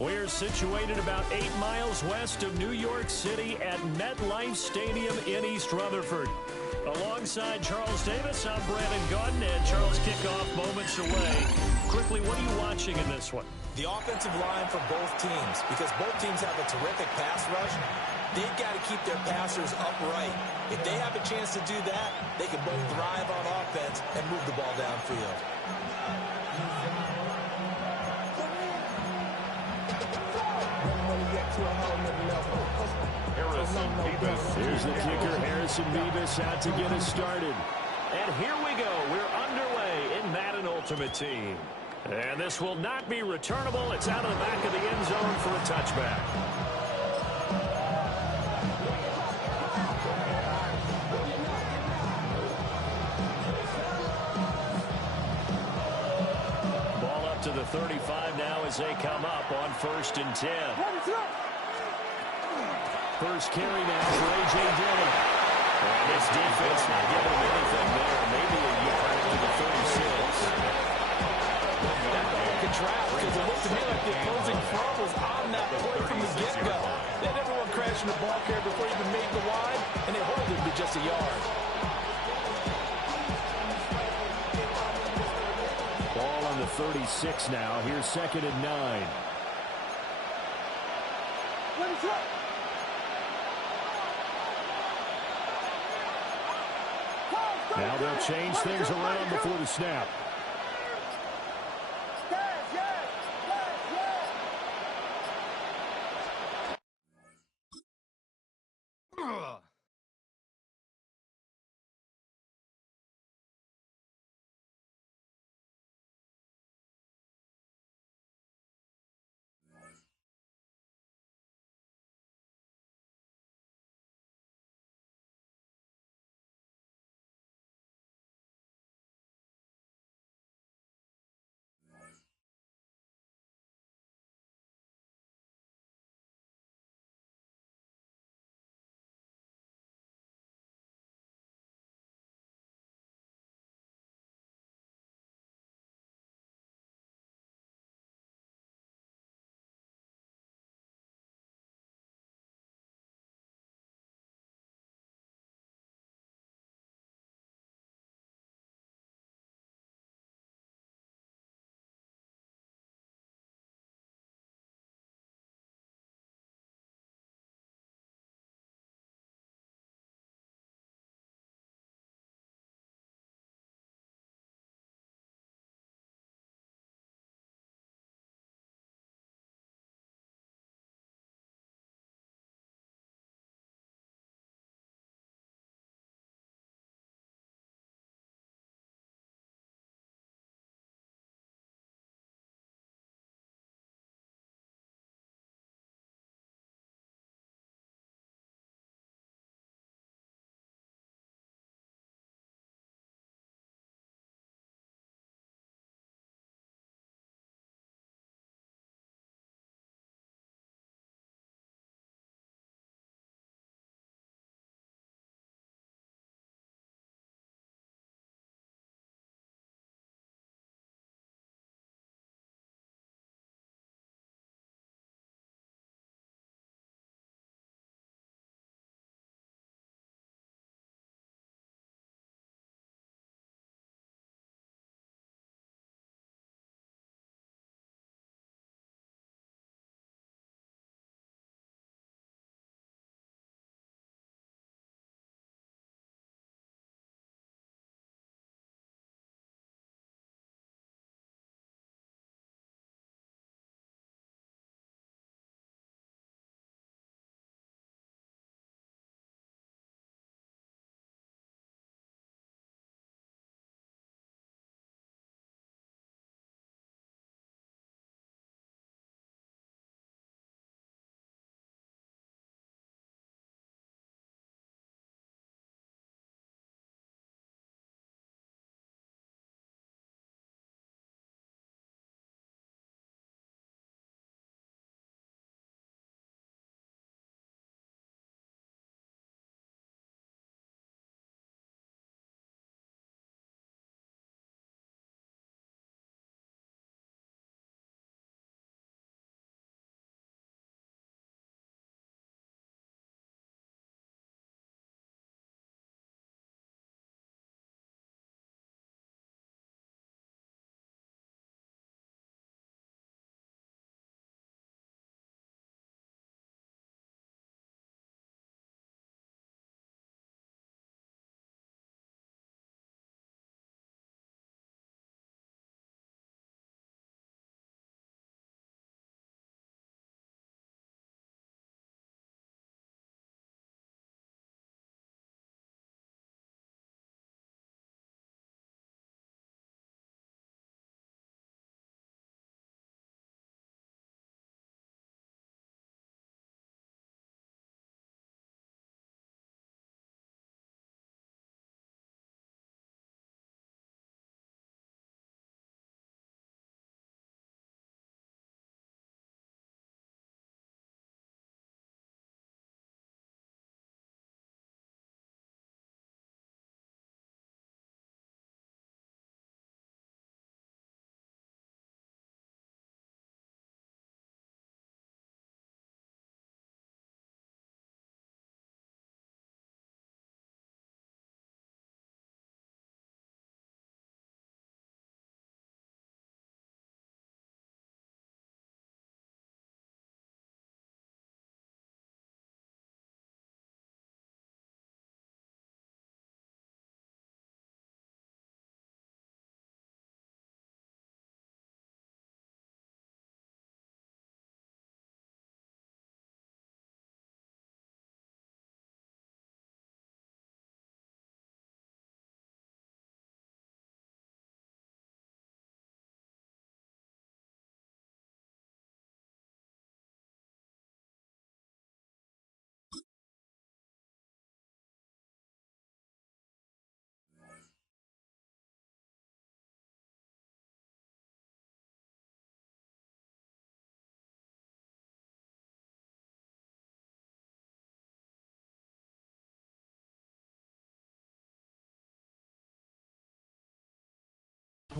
We're situated about 8 miles west of New York City at MetLife Stadium in East Rutherford. Alongside Charles Davis, I'm Brandon Gaudin, and Charles kickoff moments away. Quickly, what are you watching in this one? The offensive line for both teams, because both teams have a terrific pass rush. They've got to keep their passers upright. If they have a chance to do that, they can both thrive on offense and move the ball downfield. Here's the kicker, Harrison Bevis, out to get us started. And here we go. We're underway in Madden Ultimate Team. And this will not be returnable. It's out of the back of the end zone for a touchback. Ball up to the 35 now as they come up on 1st and 10. First carry now for A.J. Dillon. And this defense not giving him anything there. Maybe a yard to the 36. That could trap, because it looked to me like the opposing front was on that play from the get-go. They had everyone crashing the ball carrier before he even made the line, and they hold it to just a yard. Ball on the 36 now. Here's 2nd and 9. Now they'll change things around before the snap.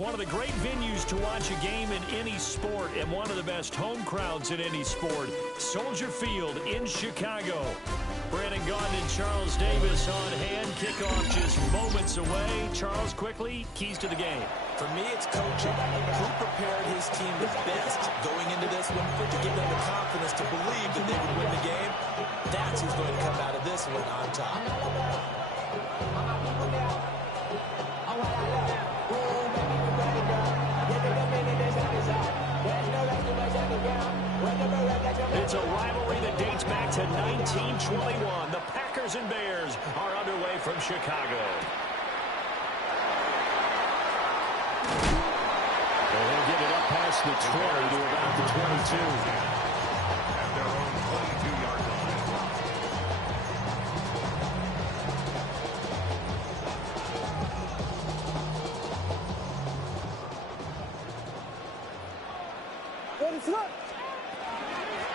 one of the great venues to watch a game in any sport and one of the best home crowds in any sport. Soldier Field in Chicago. Brandon Gaudin and Charles Davis on hand. Kickoff just moments away. Charles, quickly, keys to the game. For me, it's coaching. Who prepared his team the best going into this one to give them the confidence to believe that they would win the game? That's who's going to come out of this one on top. It's a rivalry that dates back to 1921. The Packers and Bears are underway from Chicago. They'll get it up past the 20 to about the 22. At their own 22-yard line.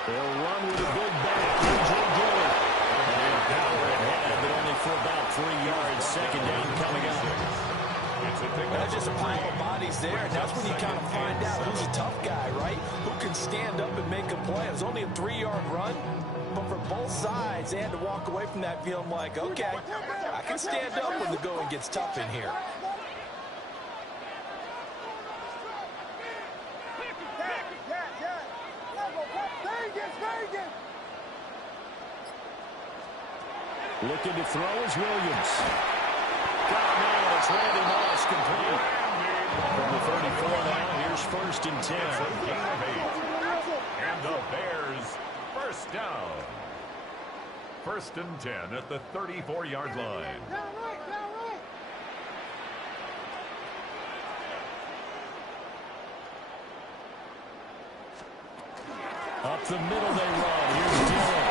They'll run with a big back. A.J. Dillon. And power ahead, but only for about 3 yards. Second down coming up. That's just a pile of bodies there, and that's when you kind of find out who's a tough guy, right? Who can stand up and make a play. It was only a 3-yard run, but for both sides, they had to walk away from that feeling like, okay, I can stand up when the going gets tough in here. Looking to throw is Williams. Got a man. It's Randy Moss complete. From the 34 now, here's first and 10. And the Bears first down. First and 10 at the 34-yard line. Up the middle they run. Here's Dillon.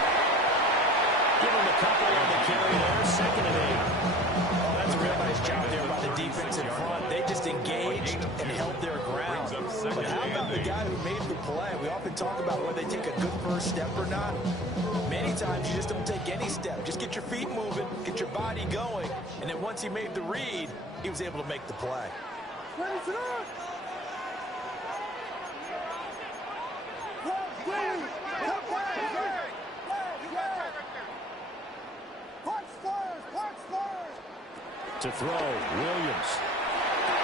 Give him a couple on the carry there. Second and 8. Oh, that's a real nice job there by the defense in front. They just engaged and held their ground. But how about the guy who made the play? We often talk about whether they take a good first step or not. Many times you just don't take any step. Just get your feet moving, get your body going, and then once he made the read, he was able to make the play. To throw, Williams.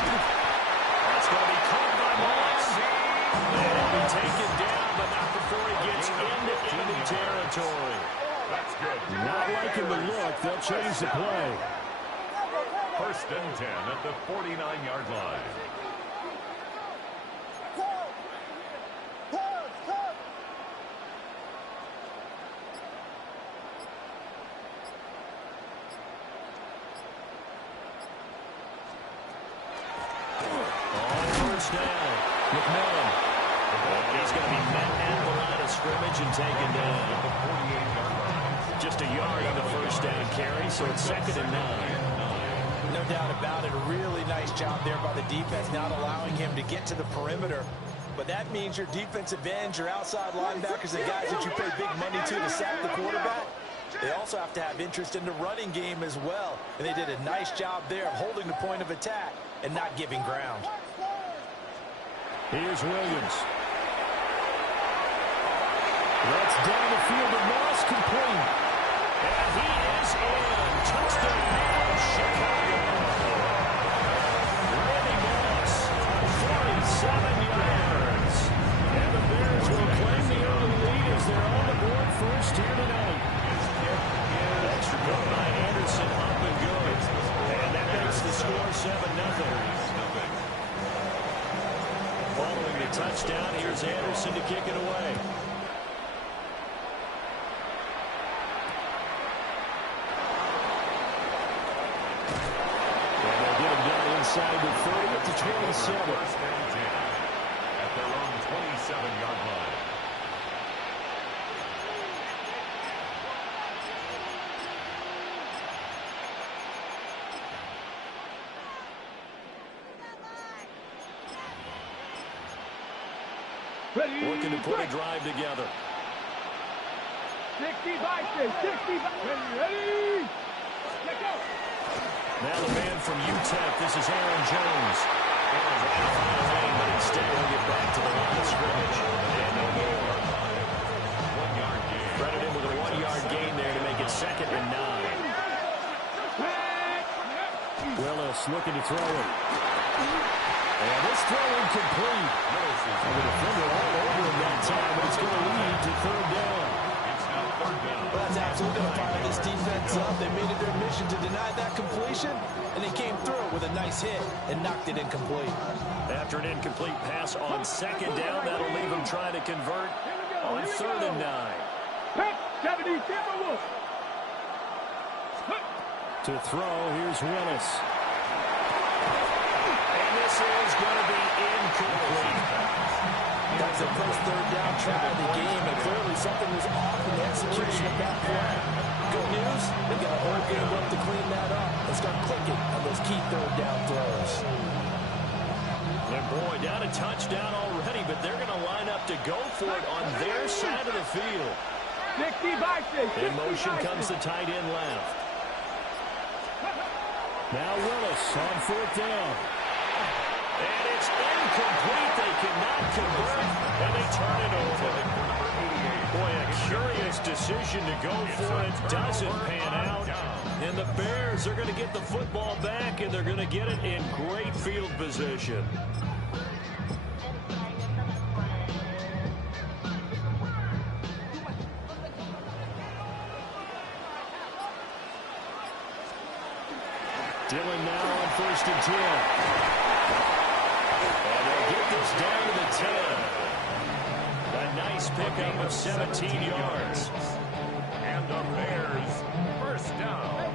That's going to be caught by Moss. And he'll be taken down, but not before he gets into enemy territory. That's good. Not liking the look. They'll change the play. First and 10 at the 49-yard line. Down. McMillan. He's going to be met at the line of scrimmage and taken down. Just a yard on the first down carry, so it's second and 9. No doubt about it. A really nice job there by the defense, not allowing him to get to the perimeter. But that means your defensive ends, your outside linebackers, the guys that you pay big money to sack the quarterback, they also have to have interest in the running game as well. And they did a nice job there of holding the point of attack and not giving ground. Here's Williams. That's down the field of Moss, complete. And he is in. Touchdown, Chicago. Randy Moss, 47 yards. And the Bears will claim the early lead as they're on the board first here tonight. Extra point by Anderson, up and good. And that makes the score 7-0. Following the touchdown, here's Anderson to kick it away. And they'll get him down inside the 30 at the 27. First and 10 at their own 27-yard line. Working to put a drive together. 65, 65, ready? Let's go. Now the man from UTEP, this is Aaron Jones. Willis looking to throw it. And this throw incomplete. And the defender all over him that time, but it's going to lead to third down. Well, that's absolutely going to fire this defense up. They made it their mission to deny that completion, and they came through with a nice hit and knocked it incomplete. After an incomplete pass on second down, that'll leave them trying to convert on 3rd and 9. To throw, here's Willis. And this is going to be incomplete. That's the first third down try of the game, and clearly something was off in the execution of that play. Good news, they got a whole game left to clean that up and start clicking on those key third down throws. And boy, down a touchdown already, but they're going to line up to go for it on their side of the field. In motion comes the tight end left. Now Willis on 4th down. And it's incomplete. They cannot convert, and they turn it over. Boy, a curious decision to go for it. Doesn't pan out. And the Bears are going to get the football back, and they're going to get it in great field position. Dillon now on 1st and 10. And they'll get this down to the 10. A nice pickup of 17 yards. And the Bears, first down.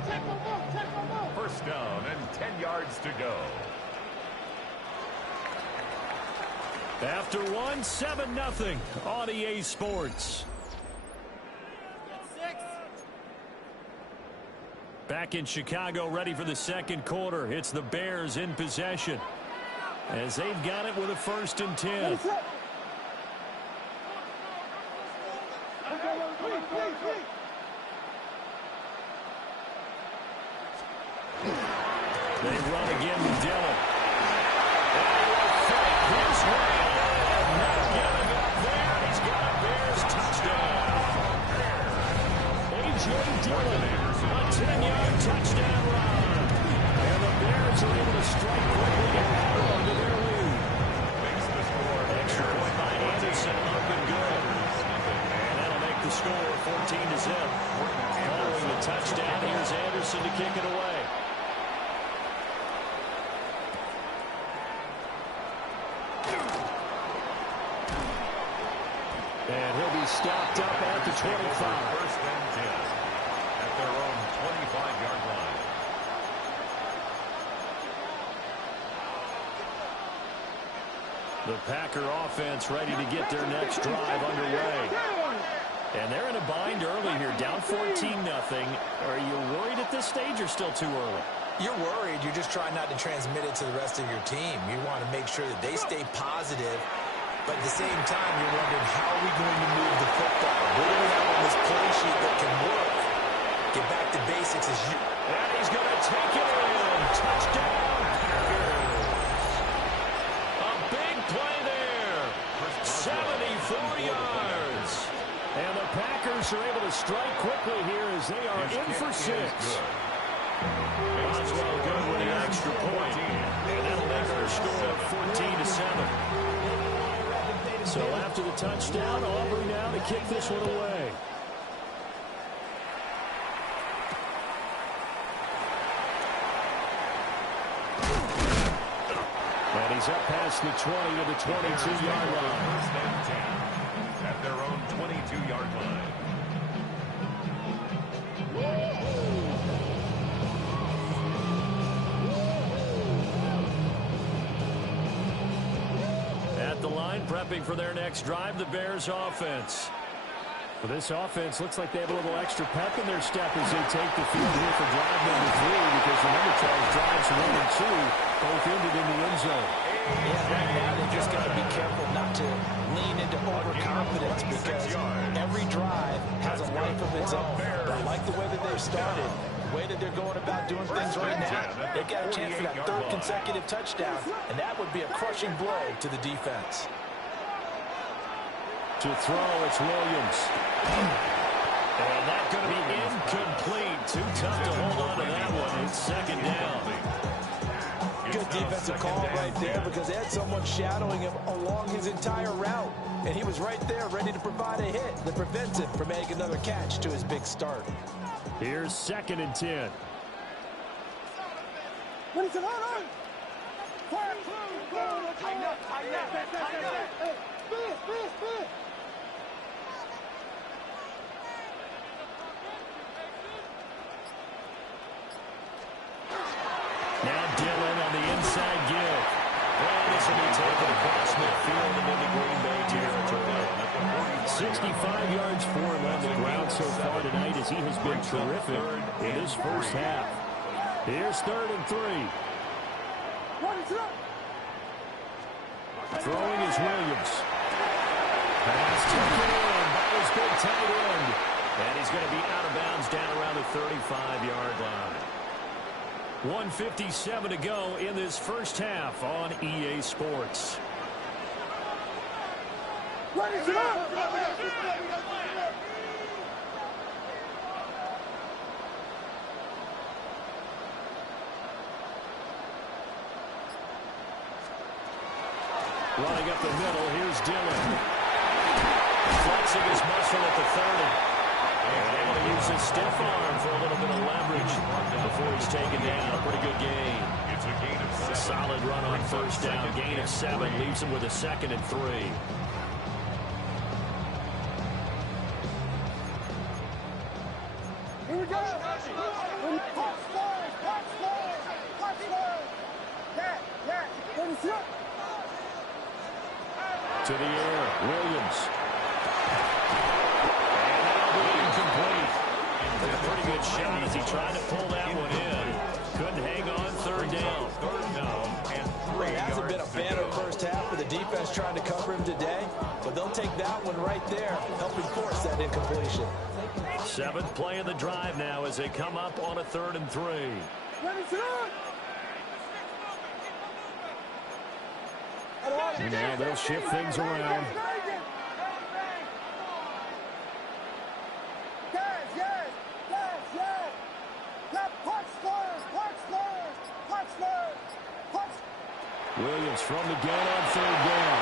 First down and 10 yards to go. After one, 7-0 on EA Sports. Back in Chicago, ready for the second quarter. It's the Bears in possession as they've got it with a 1st and 10. They run again with Dillon. And he will fight his way in. Not giving up there. He's got a Bears touchdown. A.J. Dillon, a 10-yard touchdown run. And the Bears are able to strike quickly and hold on to their lead. Makes the score. Extra point by Anderson, up and good. And that'll make the score 14-0. Following the touchdown, here's Anderson to kick it away. And he'll be stopped up at the 25. 1st and 10 at their own 25-yard line. The Packer offense ready to get their next drive underway. And they're in a bind early here, down 14-0. Are you worried at this stage or still too early? You're worried. You're just trying not to transmit it to the rest of your team. You want to make sure that they stay positive. But at the same time, you're wondering, how are we going to move the football? What do we have on this play sheet that can work? Get back to basics as you... And he's going to take it in. Touchdown, Packers. A big play there. 74 yards. And the Packers are able to strike quickly here as they are in for 6. Boswell good with the extra point. And that'll make our score 14-7. So after the touchdown, Aubrey now to kick this one away. And he's up past the 20 to the 22-yard line. 1st and 10 at their own 22-yard line. At the line, prepping for their next drive, the Bears offense. Well, this offense looks like they have a little extra pep in their step as they take the field here for drive number 3, because remember, Charles, drives 1 and 2 both ended in the end zone. Yeah, right now they just got to be careful not to lean into overconfidence, because every drive has a life of its own. I like the way that they've started, the way that they're going about doing things right now. They've got a chance for that 3rd consecutive touchdown, and that would be a crushing blow to the defense. To throw, it's Williams. And that's going to be incomplete. Too tough to hold on to that one. It's 2nd down. good defensive call right there because they had someone shadowing him along his entire route. And he was right there ready to provide a hit that prevents him from making another catch to his big start. Here's 2nd and 10. Now Dillon on the inside give. Well, this will be taken across midfield and into Green Bay territory. 65 yards for him on the ground so far tonight as he has been terrific in his first half. Here's 3rd and 3. Throwing is Williams. Pass taken in by his big tight end. And he's going to be out of bounds down around the 35-yard line. 1:57 to go in this first half on EA Sports. Running up the middle, here's Dillon. Flexing his muscle at the 30. And able to use his stiff arm for a little bit of leverage before he's taken down. Pretty good gain. It's a gain of 7. Solid run on first down. Gain of 7 leaves him with a 2nd and 3. Here we go. To the air, Williams. And that'll be incomplete. Took a pretty good shot as he tried to pull that one in. Couldn't hang on 3rd down. Well, it hasn't been a banner first half for the defense trying to cover him today, but they'll take that one right there, helping force that incompletion. 7th play of the drive now as they come up on a 3rd and 3. Now they'll shift things around. Williams from the gun on 3rd down.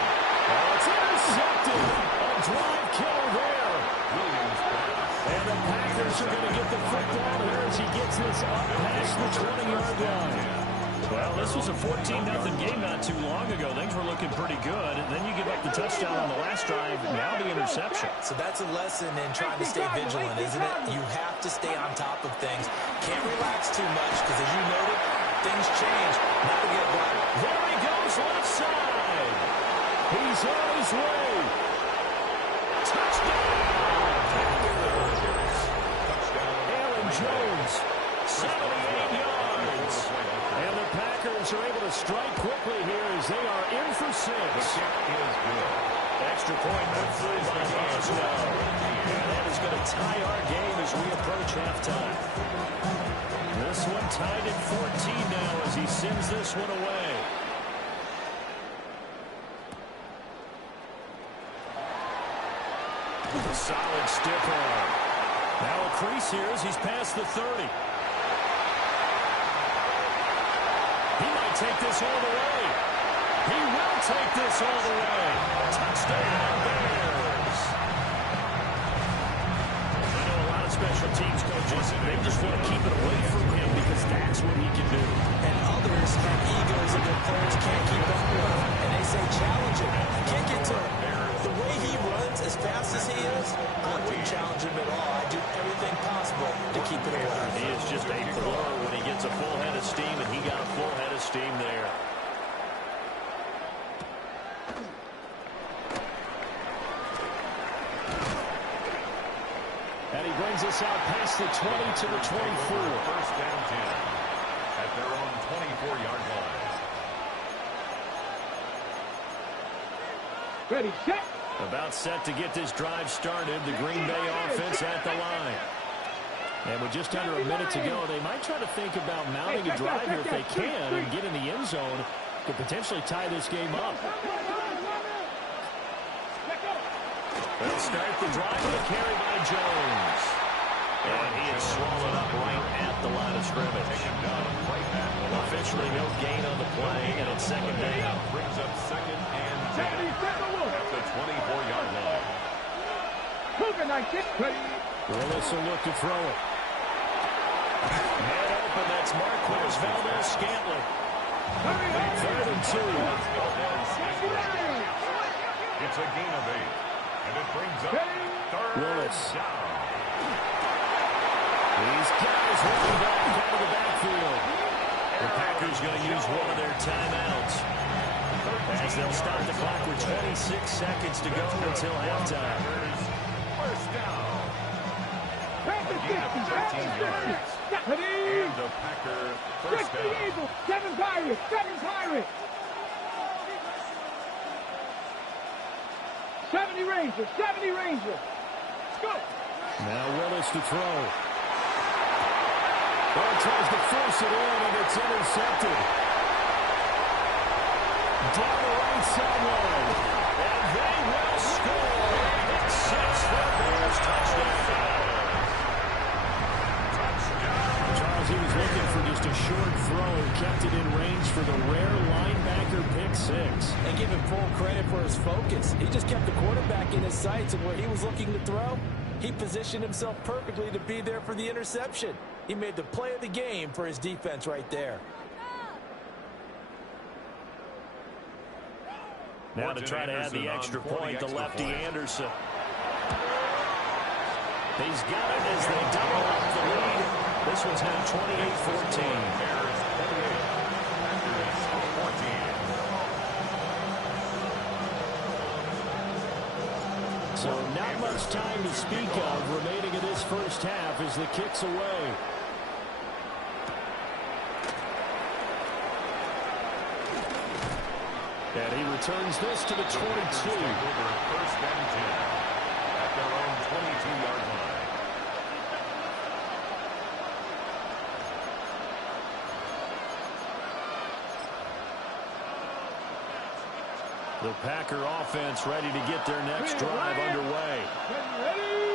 Oh, it's intercepted. A drive killer there. And the Packers are going to get the football here as he gets this up past the 20-yard line. Well, this was a 14-0 game not too long ago. Things were looking pretty good. And then you give up the touchdown on the last drive, now the interception. So that's a lesson in trying to stay vigilant, isn't it? You have to stay on top of things. Can't relax too much because, as you noted, things change. Not to get blocked. There he goes left side. He's on his way. Touchdown. Aaron Jones, 78 yards. And the Packers are able to strike quickly here as they are in for 6. Extra point moved through by Arsenal. And that is going to tie our game as we approach halftime. This one tied at 14 now as he sends this one away. Solid stiff arm. Now a crease here as he's past the 30. He might take this all the way. He will take this all the way. Touchdown, Bears. I know a lot of special teams coaches, they just want to keep it away from him because that's what he can do. And others have egos and their players can't keep up with him. And they say challenge him. Can't get to him. The way he runs as fast as he is, I wouldn't challenge him at all. I do everything possible to keep it away. He is just a blur when he gets a full head of steam, and he got a full head of steam there. And he brings us out past the 20 to the 24. First down 10 at their own 24-yard line. Ready, set. About set to get this drive started. The Green Bay offense at the line. And with just under a minute to go, they might try to think about mounting a drive here if they can and get in the end zone to potentially tie this game up. They'll start the drive with a carry by Jones. And he is swallowed up right at the line of scrimmage. Officially no gain on the play, and it's second down. Brings up second and 10 at the 24-yard line. Willis will look to throw it. Head open, that's Marquez Valdes-Scantling. Third and 2. It's a gain of 8, and it brings up third Willis. down. These guys running back out of the backfield. The Packers going to use one of their timeouts, as they'll stop the clock with 26 seconds to go until halftime. First down. A gain of 13 yards. And the Packer first down. 7 Pirates, 7 Pirates. 70 Rangers, 70 Rangers. Let's go. Now Willis to throw. Well, tries to force it in, and it's intercepted. Down the right sideline. And they will score. It's 6 for the Bears. Touchdown. Charles, he was looking for just a short throw. Kept it in range for the rare linebacker pick 6. And give him full credit for his focus. He just kept the quarterback in his sights, and where he was looking to throw, he positioned himself perfectly to be there for the interception. He made the play of the game for his defense right there. Now to try to add the extra point, the lefty Anderson. He's got it as they double up the lead. This one's now 28-14. So not much time to speak of remaining in this first half as the kick's away. And he returns this to the 22. First and 10 at their own 22-yard line. The Packer offense ready to get their next drive underway.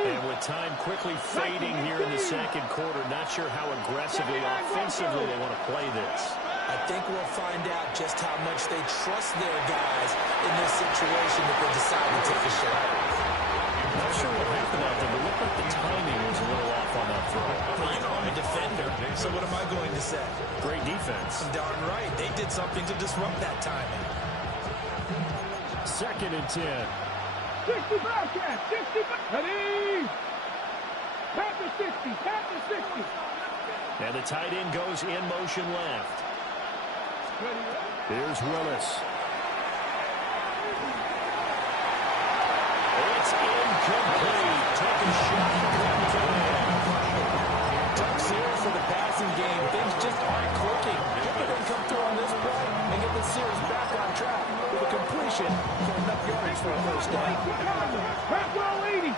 And with time quickly fading here in the second quarter, not sure how aggressively, offensively they want to play this. I think we'll find out just how much they trust their guys in this situation if they decide to take a shot. Not sure what happened out there, but it looked like the timing was a little off on that throw. Well, you know I'm a defender, so what am I going to say? Great defense. Darn right. They did something to disrupt that timing. Second and 10. 60 Bearcats, 60 Ready. Panther 60, Panther 60. And the tight end goes in motion left. Here's Willis. It's incomplete. Took a shot. Tough series for the passing game. Things just aren't clicking. If they don't come through on this play and get the series back on track with a completion for enough yards for a first down. Rockwell 80.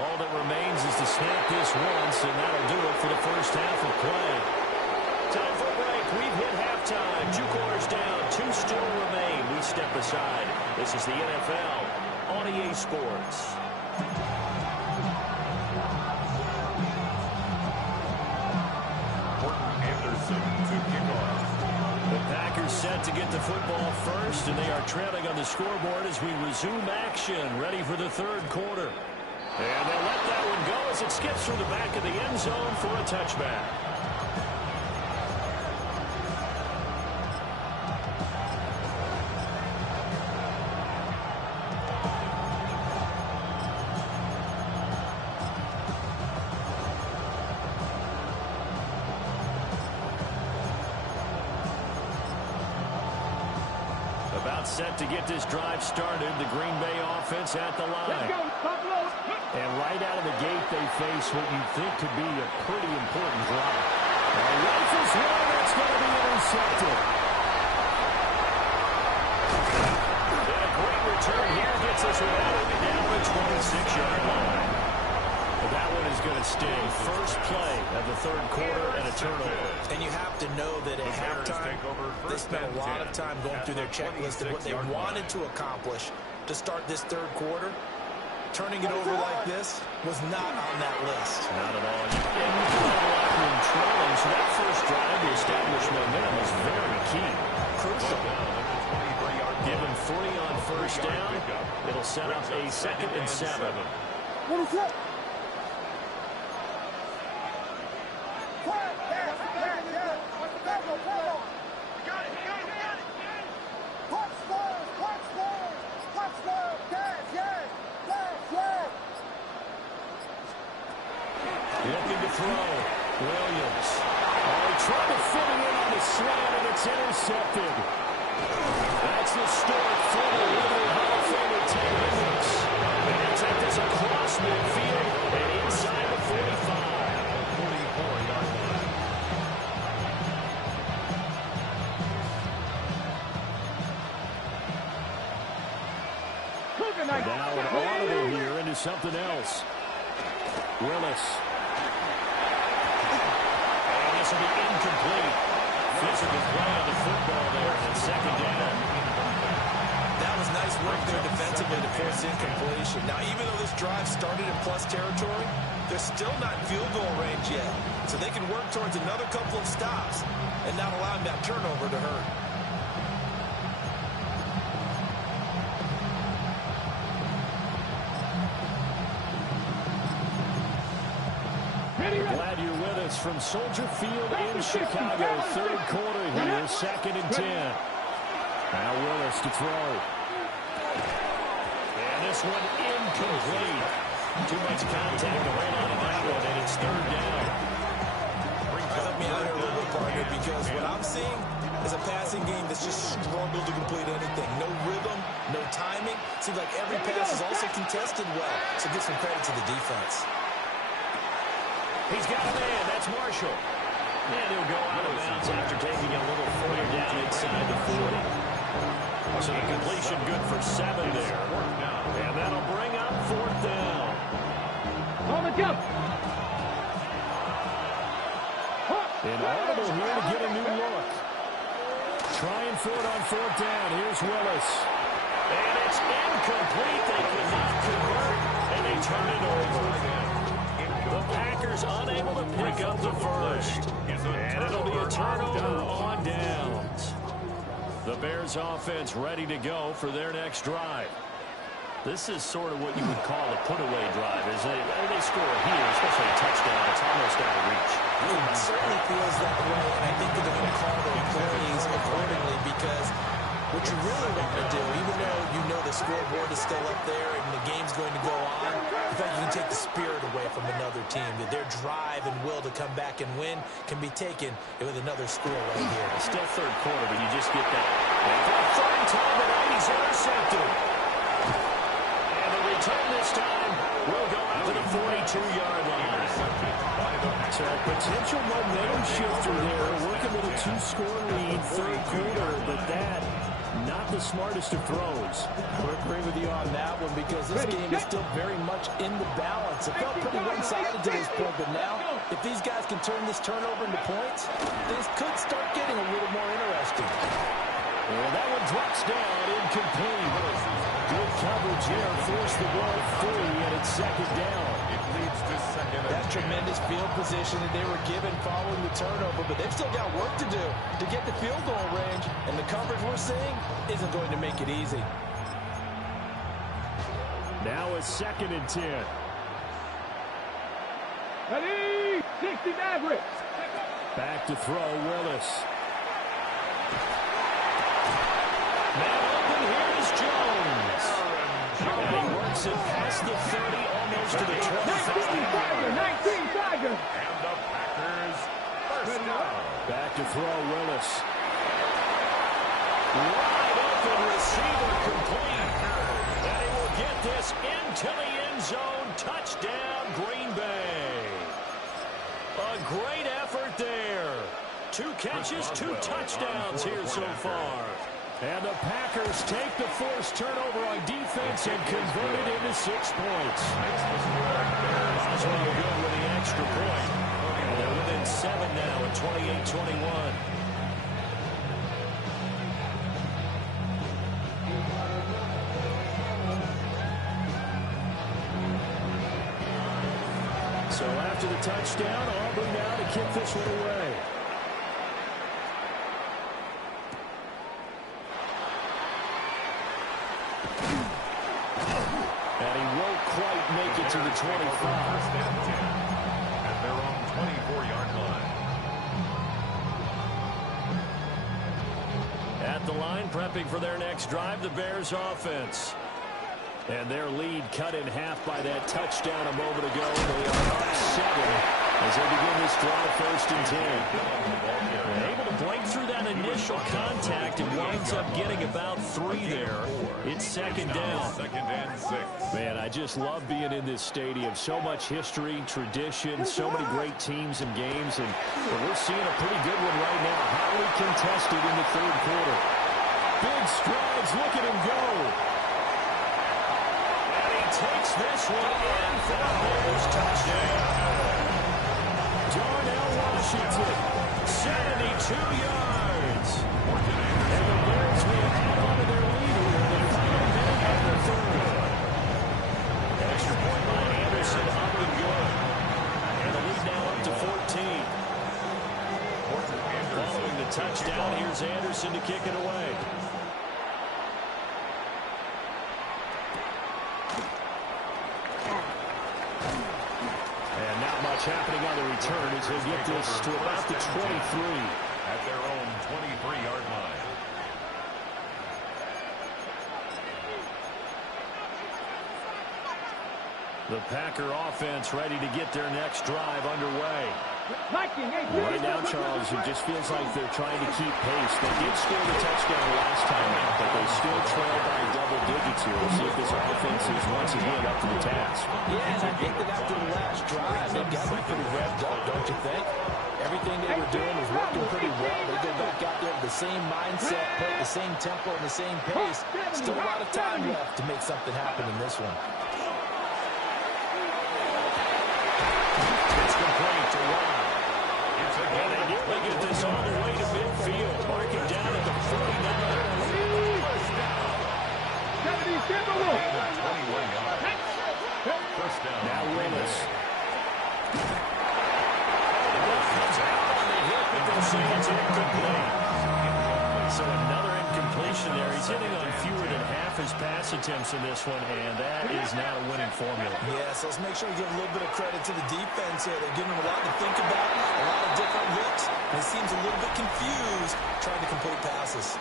All that remains is to snap this once, and that'll do it for the first half of play. Time for a break. We've hit halftime. 2 quarters down. 2 still remain. We step aside. This is the NFL on EA Sports. Anderson to kick off. The Packers set to get the football first, and they are trailing on the scoreboard as we resume action, ready for the third quarter. And they'll let that one go as it skips through the back of the end zone for a touchback. About set to get this drive started, the Green Bay offense at the line. Let's go, Buffalo. And right out of the gate, they face what you think could be a pretty important drive. And rifles one, that's going to be intercepted. And a great return here gets us right down the 26-yard line. But that one is going to stay. First play of the third quarter and a turnover. And you have to know that at halftime, they spent a lot of time going through their checklist of what they wanted to accomplish to start this third quarter. Turning it over like this was not on that list. Not at all. Trailing, so that first drive to establish momentum is very key. Crucial. Give him 3 on first down. It'll set up a 2nd and 7. What is that? Looking to throw. Williams. Oh, he tried to fit it in on the slant, and it's intercepted. That's the start for the Liberty Hall of Famer, Ted Hendricks. And he'll take this across midfield and inside the 45. 44-yard line. Now an audible here into something else. Willis. And this will be incomplete. Physical play on the football there on 2nd down. That was nice work there defensively to force incompletion. Now, even though this drive started in plus territory, they're still not in field goal range yet. So they can work towards another couple of stops and not allowing that turnover to hurt. Glad you're with us from Soldier Field in Chicago. 3rd quarter here, 2nd and 10. Now Willis to throw. And this one incomplete. Too much contact to hold on to that one, and it's 3rd down. Help me out here a little bit, partner, because what I'm seeing is a passing game that's just struggled to complete anything. No rhythm, no timing. Seems like every pass is also contested well. So give some credit to the defense. He's got a man. That's Marshall. And he'll go out of bounds after taking a little further down inside the 40. So the completion good for 7 there. And that'll bring up 4th down. On the jump. And audible here to get a new look. Trying for it on 4th down. Here's Willis. And it's incomplete. They could not convert, and they turn it over. The Packers unable to pick up the first. And it'll be a turnover on downs. The Bears offense ready to go for their next drive. This is sort of what you would call a put-away drive. As they score here, especially a touchdown, it's almost out of reach. It certainly feels that way, and I think that they're going to call their plays accordingly because what you really want to do, even though you know the scoreboard is still up there and the game's going to go on, in fact, you can take the spirit away from another team, that their drive and will to come back and win can be taken with another score right here. It's still 3rd quarter, but you just get that. And for the 3rd time tonight, he's intercepted. And the return this time will go out to the 42-yard line. So a potential momentum shifter there, working with a 2-score lead, 3rd quarter, but that not the smartest of throws. I agree with you on that one because this game is still very much in the balance. It felt pretty one-sided to this point, but now if these guys can turn this turnover into points, things could start getting a little more interesting. Well, that one drops down, incomplete. Good coverage here, forced the ball free, and it's 2nd down. It leads to 2nd. That tremendous field position that they were given following the turnover, but they've still got work to do to get the field goal range, and the coverage we're seeing isn't going to make it easy. Now it's 2nd and 10. Ready? 60 Mavericks. Back to throw, Willis. Now open, here is Jones. And he works it past the 30, almost to the 25. 19 Tigers. And the Packers first down. Back to throw, Willis. Wide open receiver complete. And he will get this into the end zone. Touchdown, Green Bay. A great effort there. 2 catches, 2 touchdowns here so far. And the Packers take the forced turnover on defense and convert it into 6 points. Boswell good with the extra point. And they're within 7 now at 28-21. So after the touchdown, Auburn now to kick this one away. And he won't quite make it to the 25. First and 10 at their own 24-yard line. At the line, prepping for their next drive, the Bears offense. And their lead cut in half by that touchdown a moment ago. They are up 7 as they begin this drive, 1st and 10. Able to break through that initial contact and winds up getting about 3 there. It's 2nd down. 2nd and 6. Man, I just love being in this stadium. So much history, tradition, so many great teams and games. And we're seeing a pretty good one right now. Highly contested in the 3rd quarter. Big strides. Look at him go. And he takes this one in for the Bears touchdown. Darnell Washington, 72 yards. And the Bears will add on to their lead here in the final minute of the 3rd. Extra point by Anderson, up and good. And the lead now up to 14. Following the touchdown, here's Anderson to kick it away. And not much happening on the return as they get this to about the 23. At their own 23-yard line. The Packer offense ready to get their next drive underway. Right now, Charles, it just feels like they're trying to keep pace. They did score the touchdown last time out, but they still trail by double digits here. We'll see if this offense is once again up to the task. Yeah, and I think that after the last drive, they got me pretty revved up, don't you think? Everything they were doing was working pretty well. They go back out there with the same mindset, play at the same tempo and the same pace. Still a lot of time left to make something happen in this one. It's complete to Rob. And they nearly get this all the way to midfield, marking down at the 49. First down. Now Willis. It's incomplete. So another incompletion there. He's hitting on fewer than half his pass attempts in this one, and that is not a winning formula. Yeah, so let's make sure we give a little bit of credit to the defense here. They're giving him a lot to think about, a lot of different looks, and he seems a little bit confused trying to complete passes.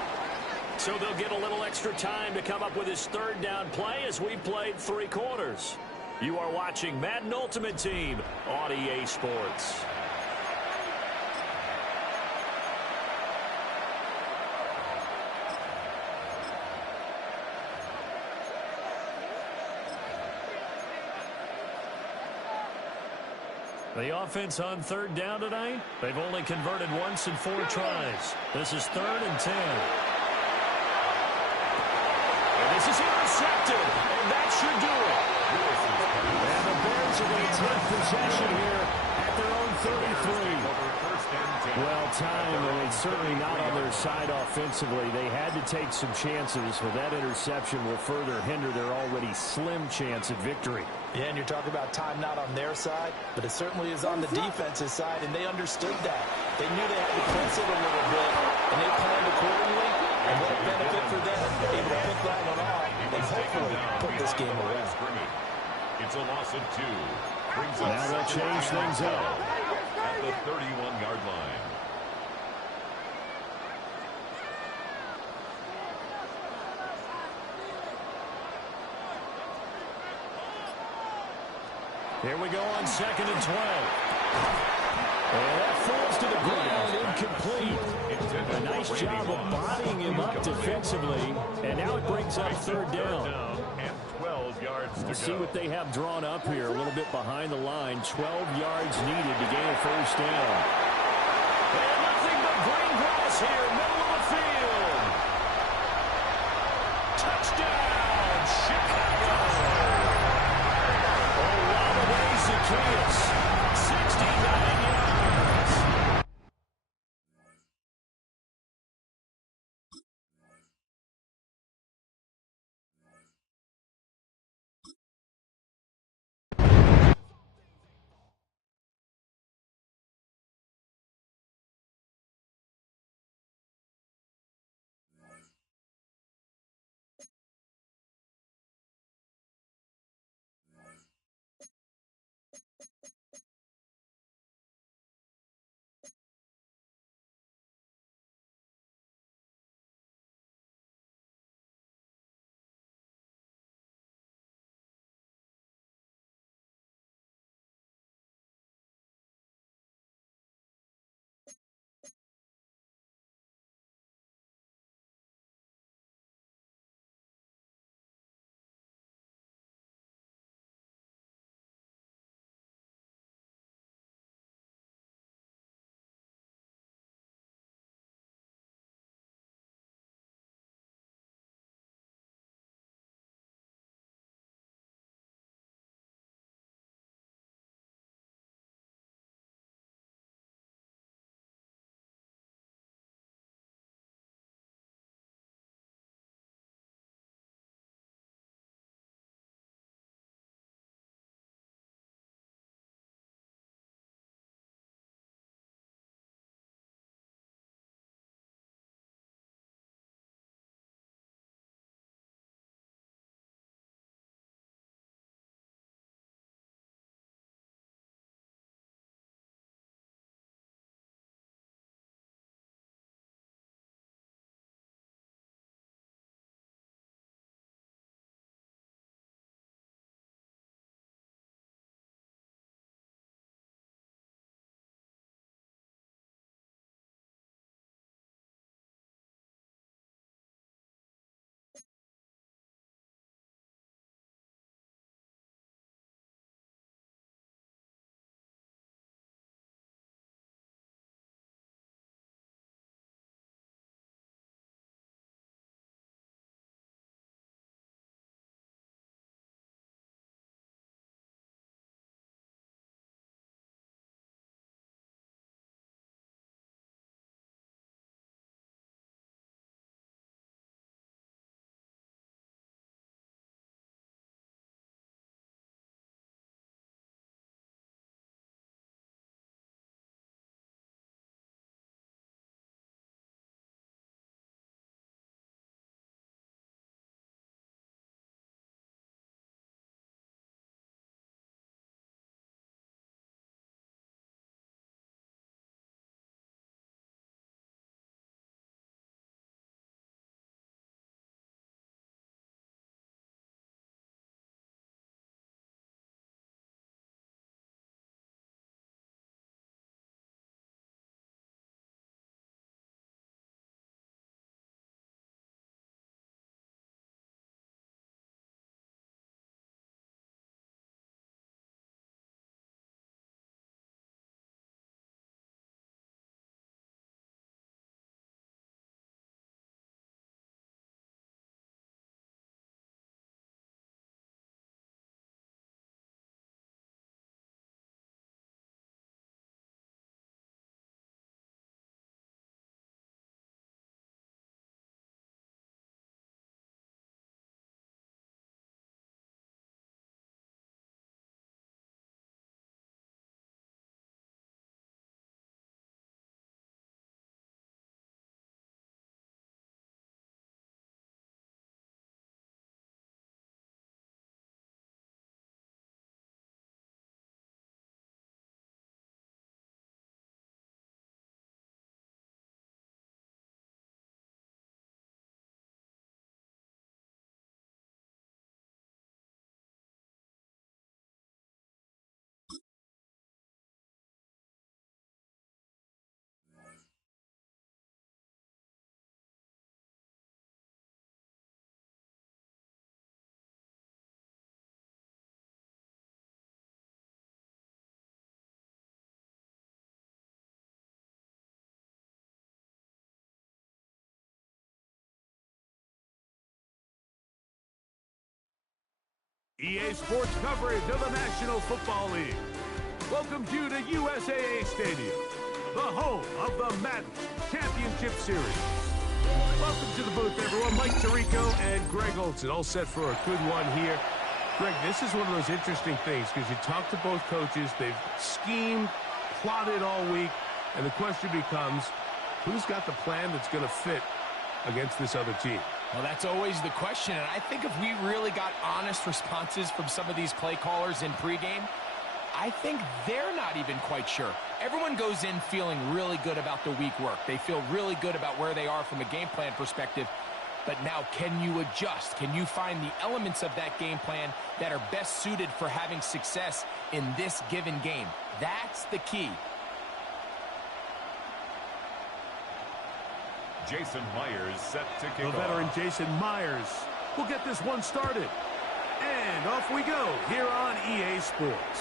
So they'll get a little extra time to come up with his 3rd down play as we played 3 quarters. You are watching Madden Ultimate Team on EA Sports. The offense on 3rd down tonight, they've only converted once in 4 tries. This is 3rd and 10. And this is intercepted, and that should do it. And the Bears are going to take possession here at their own 33. Well, time, and it's certainly not on their side offensively. They had to take some chances, but that interception will further hinder their already slim chance at victory. Yeah, and you're talking about time not on their side, but it certainly is on the defense's side, and they understood that. They knew they had to press it a little bit, and they planned accordingly, and what a benefit for them, able to pick that one off, and hopefully put this game away. It's a loss of 2. Now they'll change things up. At the 31-yard line. Here we go on 2nd and 12. And that falls to the ground, incomplete. A nice job of bodying him up defensively, and now it brings up 3rd down. And 12 yards to go. Let's see what they have drawn up here, a little bit behind the line. 12 yards needed to gain a 1st down. And nothing but green grass here, middle of the field. Touchdown, Chicago. Olave Zaccheaus. EA Sports coverage of the National Football League welcomes you to USAA Stadium, the home of the Madden Championship Series. Welcome to the booth, everyone. Mike Tirico and Greg Olson, all set for a good one here. Greg, this is one of those interesting things because you talk to both coaches. They've schemed, plotted all week, and the question becomes, who's got the plan that's going to fit against this other team? Well, that's always the question, and I think if we really got honest responses from some of these play callers in pregame, I think they're not even quite sure. Everyone goes in feeling really good about the week work. They feel really good about where they are from a game plan perspective. But now, can you adjust? Can you find the elements of that game plan that are best suited for having success in this given game? That's the key. Jason Myers set to kick off. The veteran Jason Myers will get this one started. And off we go here on EA Sports.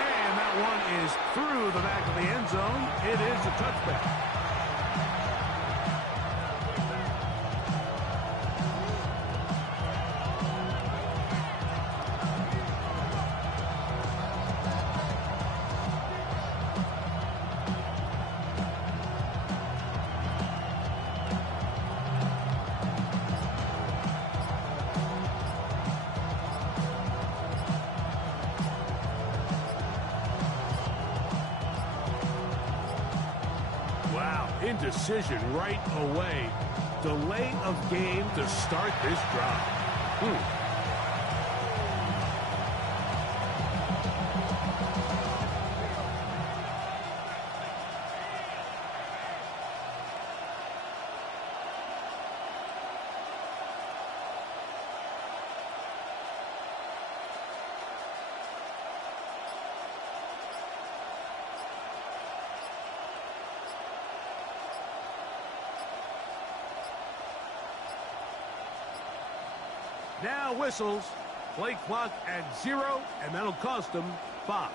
And that one is through the back of the end zone. It is a touchback. Indecision right away. Delay of game to start this drive. Now whistles. Play clock at 0, and that'll cost them 5.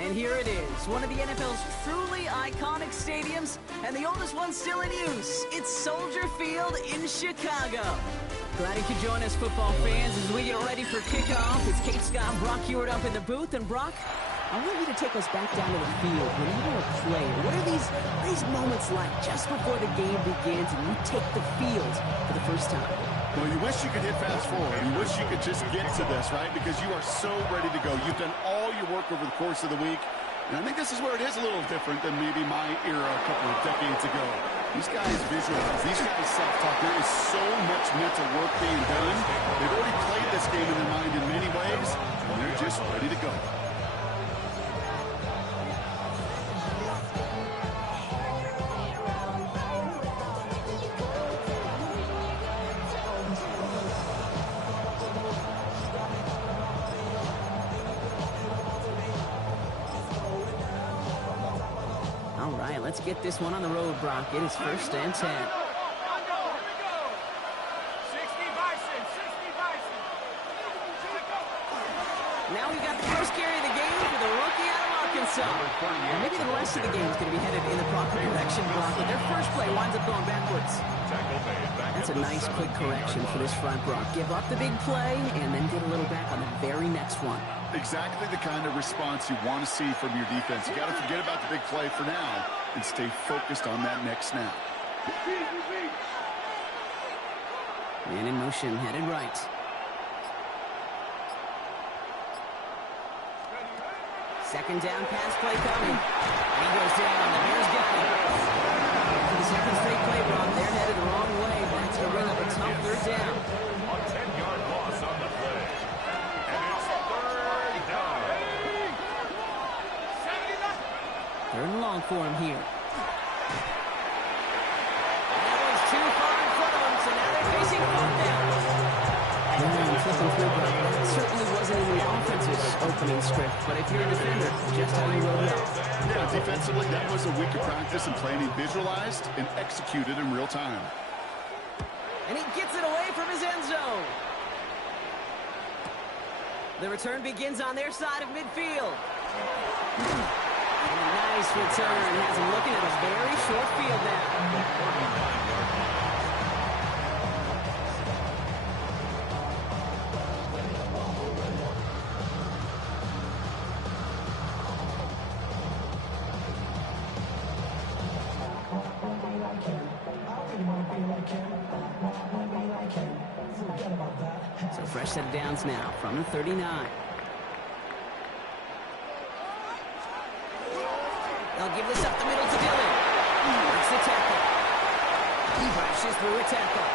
And here it is, one of the NFL's truly iconic stadiums, and the oldest one still in use. It's Soldier Field in Chicago. Glad you could join us, football fans, as we get ready for kickoff. It's Kate Scott, Brock Hewitt up in the booth. And Brock, I want you to take us back down to the field. When you're a player, what are these moments like just before the game begins and you take the field for the first time? Well, you wish you could hit fast forward. You wish you could just get to this, right? Because you are so ready to go. You've done all your work over the course of the week. And I think this is where it is a little different than maybe my era a couple of decades ago. These guys visualize. These guys self-talk. There is so much mental work being done. They've already played this game in their mind in many ways, and they're just ready to go. Let's get this one on the road, Brock. It is 1st and 10. Now we got the first carry of the game for the rookie out of Arkansas. And maybe the rest of the game is going to be headed in the proper direction, Brock, but their first play winds up going backwards. That's a nice quick correction for this front, Brock. Give up the big play and then get a little back on the very next one. Exactly the kind of response you want to see from your defense. You got to forget about the big play for now and stay focused on that next snap. Man in motion, headed right. Second down pass play coming. And he goes down. The Bears got him. For the second straight play, Brock, they're headed the wrong way. That's going to bring up a tough 3rd down. A 10-yard loss on the play. And it's 3rd down. 3rd and long for him here. That was too far in front of him, so now they're facing 4th down. Flipping through, Brock. That certainly wasn't in the offense's opening script, but if you're a defender, just how you wrote it up. Yeah, defensively, that was a week of practice and planning visualized and executed in real time. And he gets it away from his end zone. The return begins on their side of midfield. And a nice return has him looking at a very short field now. So fresh set of downs now from the 39. They'll give this up the middle to Dillon. Breaks the tackle. Crashes through a tackle.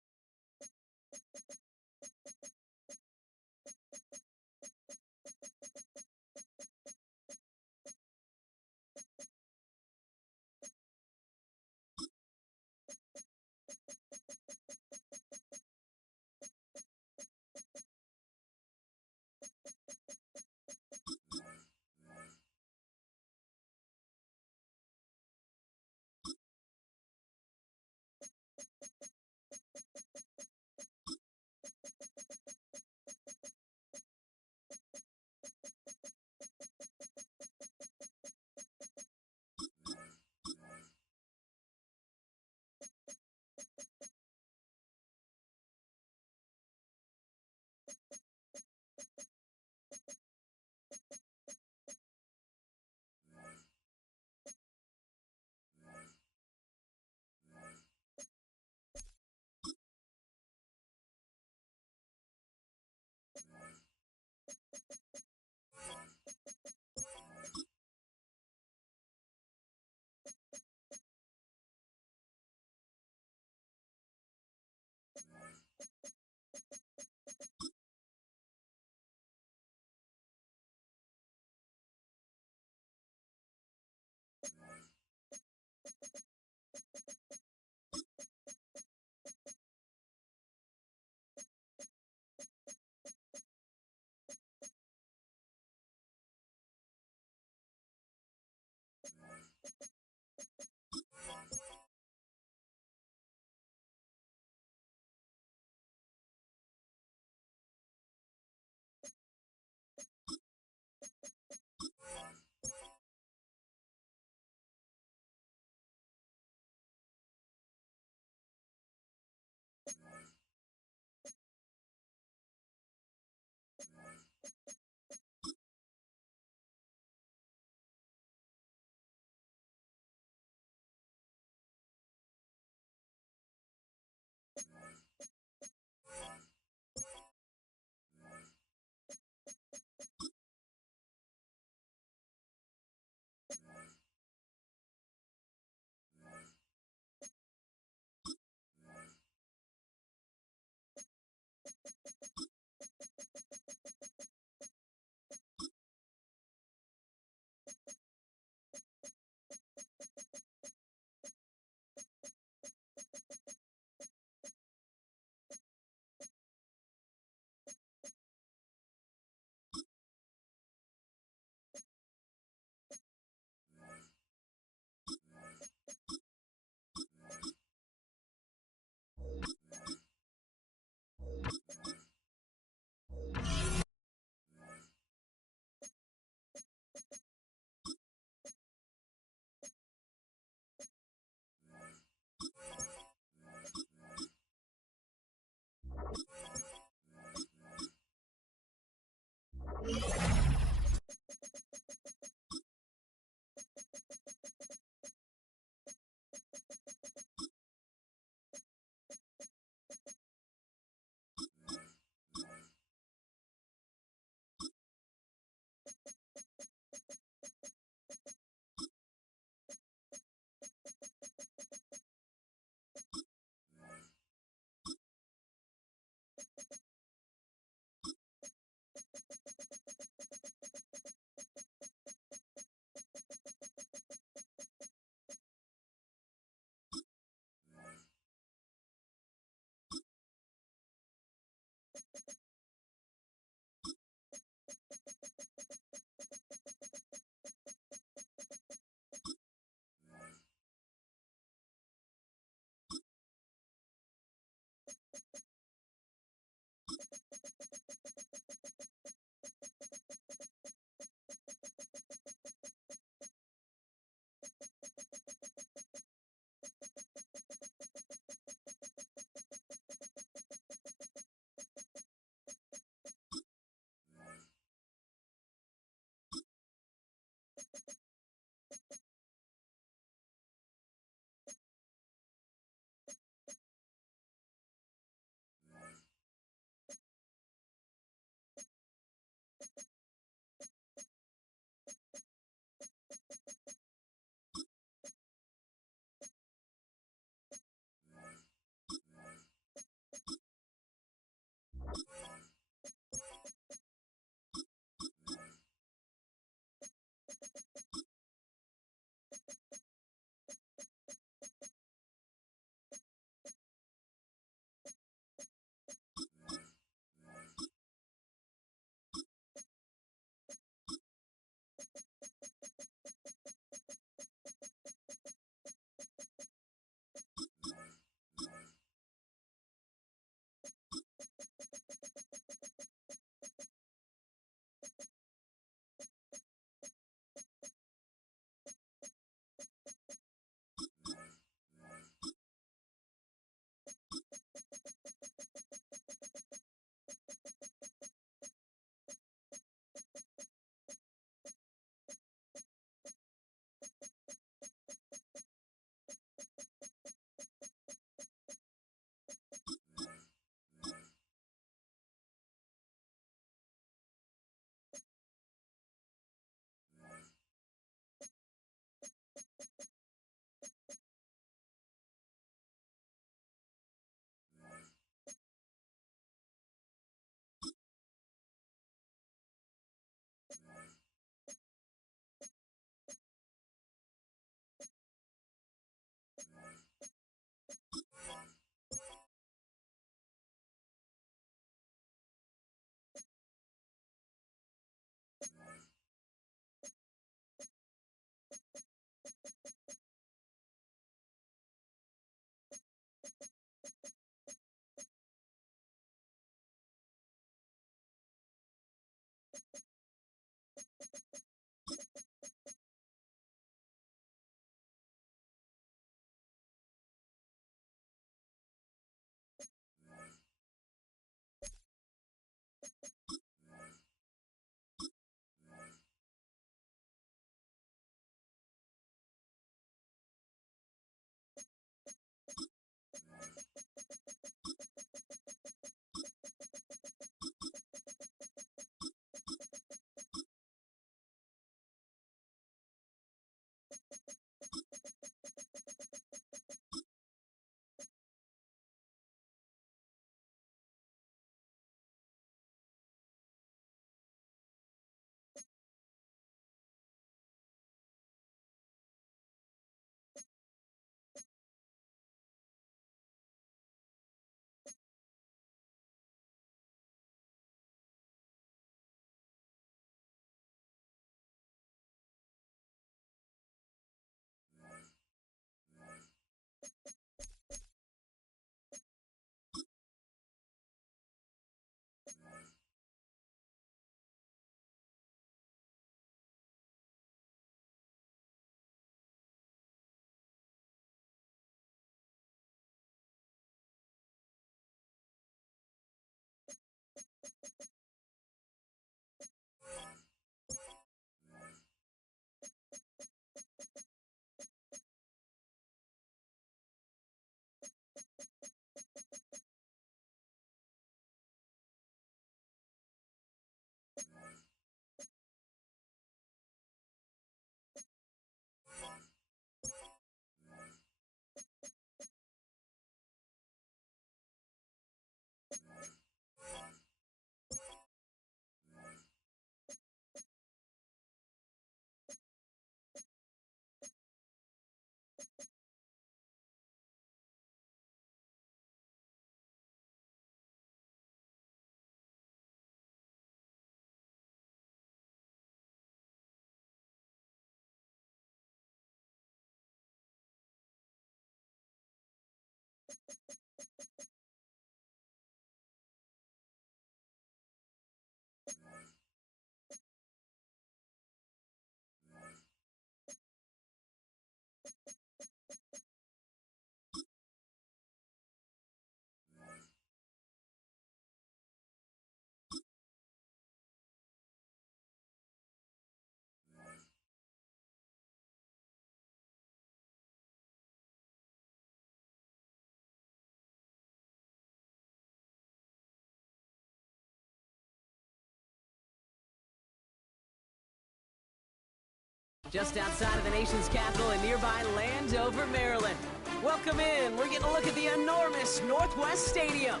just outside of the nation's capital in nearby Landover, Maryland. Welcome in. We're getting a look at the enormous Northwest Stadium.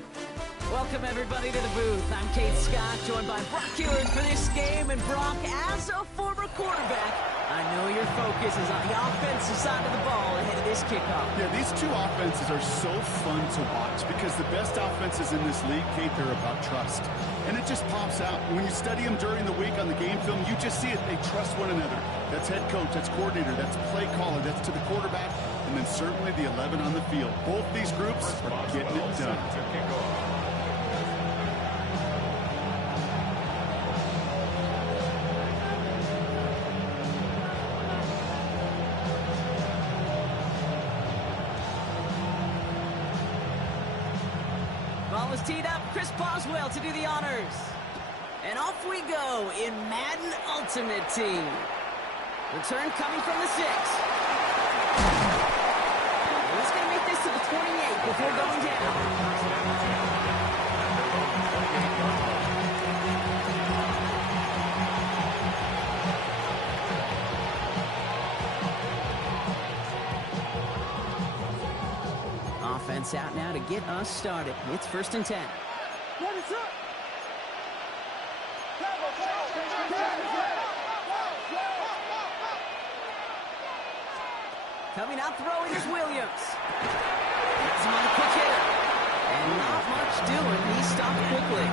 Welcome, everybody, to the booth. I'm Kate Scott, joined by Brock Heward for this game. And Brock, as a former quarterback, I know your focus is on the offensive side of the ball ahead of this kickoff. Yeah, these two offenses are so fun to watch because the best offenses in this league, Kate, they're about trust. And it just pops out. When you study them during the week on the game film, you just see it. They trust one another. That's head coach, that's coordinator, that's play caller, that's to the quarterback, and then certainly the 11 on the field. Both these groups are getting it done. Ball is teed up. Chris Boswell to do the honors. And off we go in Madden Ultimate Team. Return coming from the 6. He's going to make this to the 28 before going down. Offense out now to get us started. It's 1st and 10. Coming out throwing is Williams. That's him on a quick hitter. And not much doing. He stopped quickly.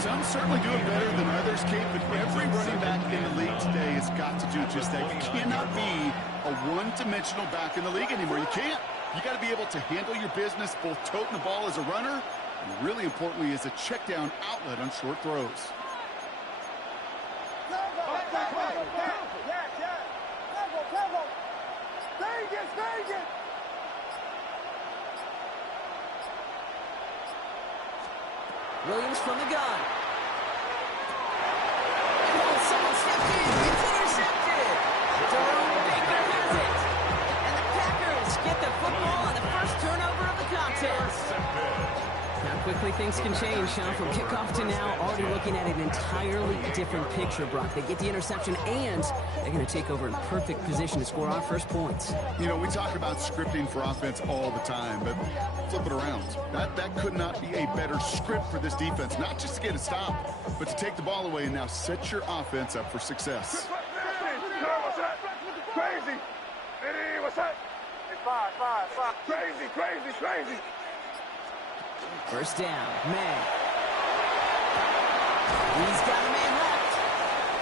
Some certainly do it better than others, Kate, but every running back in the league today has got to do just that. You cannot be a one-dimensional back in the league anymore. You can't. You got to be able to handle your business, both toting the ball as a runner, and really importantly as a check-down outlet on short throws. Williams from the gun. Oh, someone stepped in. It's intercepted. Jerome Baker has it. And the Packers get the football on the first turnover of the contest. How quickly things can change, huh? From kickoff to now, already looking at an entirely different picture, Brock. They get the interception, and they're going to take over in perfect position to score our first points. You know, we talk about scripting for offense all the time, but flip it around. That could not be a better script for this defense, not just to get a stop, but to take the ball away and now set your offense up for success. What's that? Crazy. Eddie, what's that? Five. Crazy. First down, May. He's got a man left.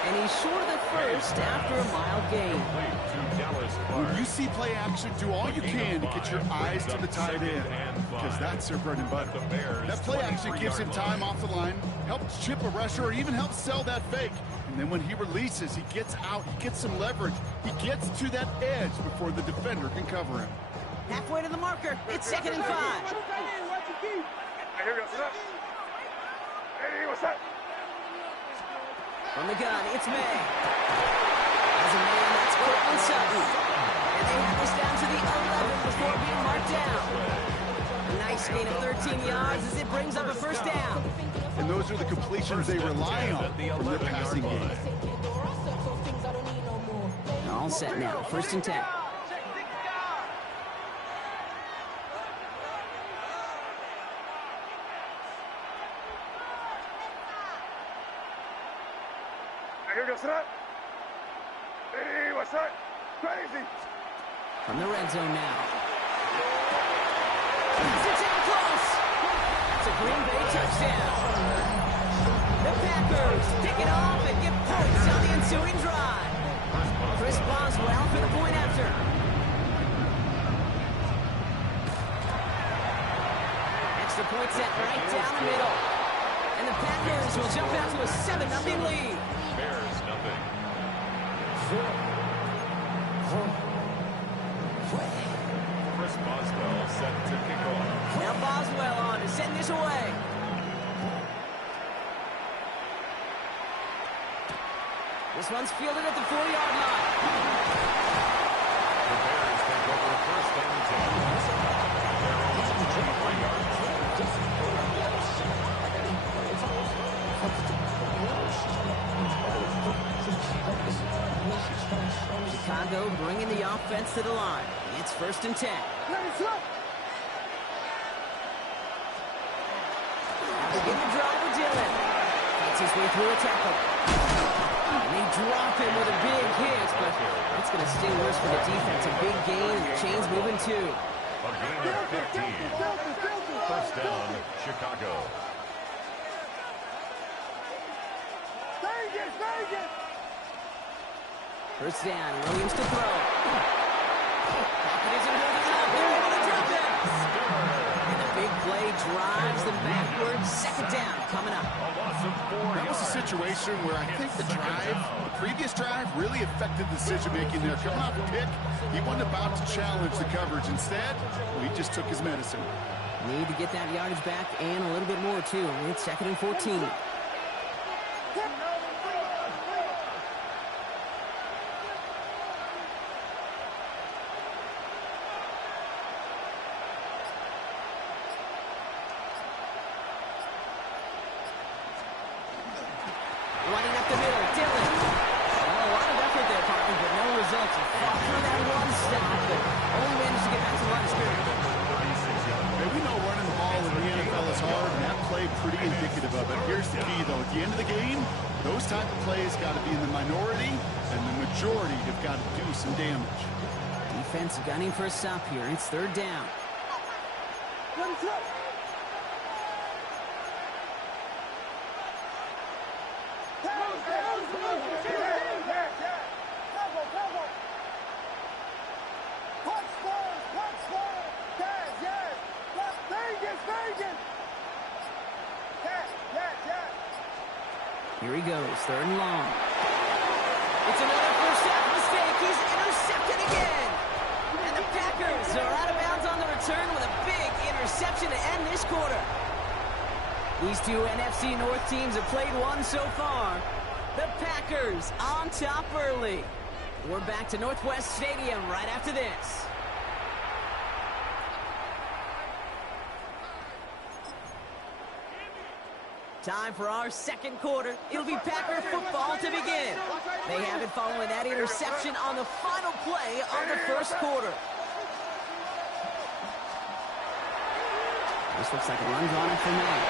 And he's short of the first after a mile gain. When you see play action, do all you can to get your eyes to the tight end, because that's their bread and butter. That play action gives him time off the line, helps chip a rusher, or even helps sell that fake. And then when he releases, he gets out, he gets some leverage. He gets to that edge before the defender can cover him. Halfway to the marker. It's 2nd and 5. Here goes up. Eddie, what's that? From the gun, it's May. As a man, that's Cortland Sutton. And they have this down to the 11 before being marked down. A nice gain of 13 yards as it brings up a first down. And those are the completions they rely on from their passing game. All set now, 1st and 10. Here goes that. Hey, what's that? Crazy. From the red zone now. It's in close. It's a Green Bay touchdown. The Packers pick it off and get points on the ensuing drive. Chris Boswell for the point after. Extra point set right down the middle. And the Packers will jump out to a 7-0 lead. Bears nothing. Chris Boswell set to kick off. Now Boswell on to send this away. This one's fielded at the 4-yard line. The Bears take over 1st and 10. They're almost 25 yards. Chicago bringing the offense to the line. It's 1st and 10. Begin the drive with Dillon. Fights his way through a tackle. And they drop him with a big hit, but that's going to sting worse for the defense. A big gain, and the chain's moving too. A gain of 15. First down, Chicago. First down, Williams to throw. Pocket isn't holding up. They're able to drop it. And the big play drives them backwards. 2nd down coming up. That was a situation where I think the previous drive really affected the decision-making there. Coming off a pick, he wasn't about to challenge the coverage. Instead, he just took his medicine. Need to get that yardage back and a little bit more, too. It's 2nd and 14. Running up the middle, Dillon. A lot of effort there, partner, but no results. He fought through that one stop, but only managed to get back to the line of scrimmage. Hey, we know running the ball in the NFL is hard, and that play pretty indicative of it. Here's the key, though. At the end of the game, those type of plays got to be in the minority, and the majority have got to do some damage. Defense gunning for a stop here. It's 3rd down. Here he goes, 3rd and long. It's another first half mistake. He's intercepted again. And the Packers are out of bounds on the return with a big interception to end this quarter. These two NFC North teams have played one so far. The Packers on top early. We're back to Northwest Stadium right after this. Time for our 2nd quarter. It'll be Packer football to begin. They have it following that interception on the final play of the 1st quarter. This looks like a run drawn from there.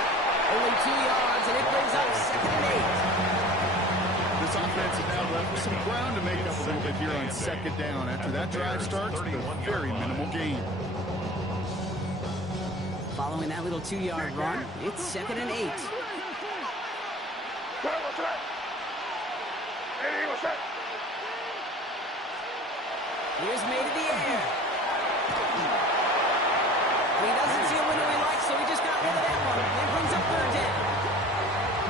Only 2 yards, and it brings up 2nd and 8. This offense has now left some ground to make up a little bit here on 2nd down. After that drive starts with a very minimal gain. Following that little 2-yard run, it's 2nd and 8. Here's made in the air. He doesn't see a window he likes, so he just got rid of that one. It brings up 3rd down.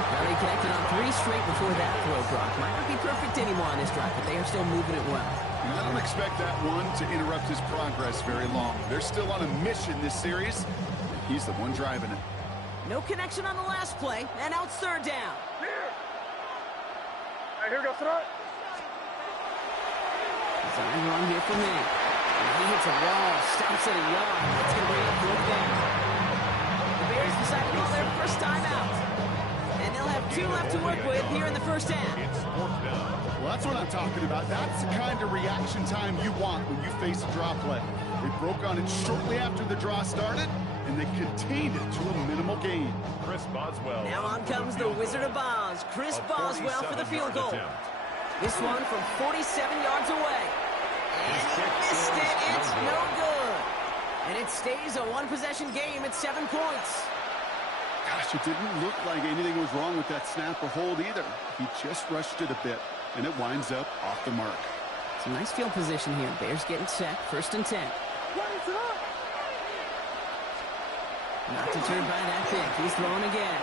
Well, he connected on 3 straight before that throw, Brock. Might not be perfect anymore on this drive, but they are still moving it well. And I don't expect that one to interrupt his progress very long. They're still on a mission this series. He's the one driving it. No connection on the last play, and now it's 3rd down. Here goes tonight. Design run here for me. And he hits a wall, stops at a yard. That's going to bring up 4th down. The Bears decide to call their first time out. And they'll have 2 left to work with here in the 1st half. Well, that's what I'm talking about. That's the kind of reaction time you want when you face a draw play. They broke on it shortly after the draw started, and they contained it to a minimal gain. Chris Boswell. Now on comes the Wizard of Oz, Chris Boswell for the field goal. This one from 47 yards away. And he missed it. It's no good. And it stays a 1-possession game at 7 points. Gosh, it didn't look like anything was wrong with that snap or hold either. He just rushed it a bit, and it winds up off the mark. It's a nice field position here. Bears getting set, 1st and 10. Not deterred by that pick. He's throwing again.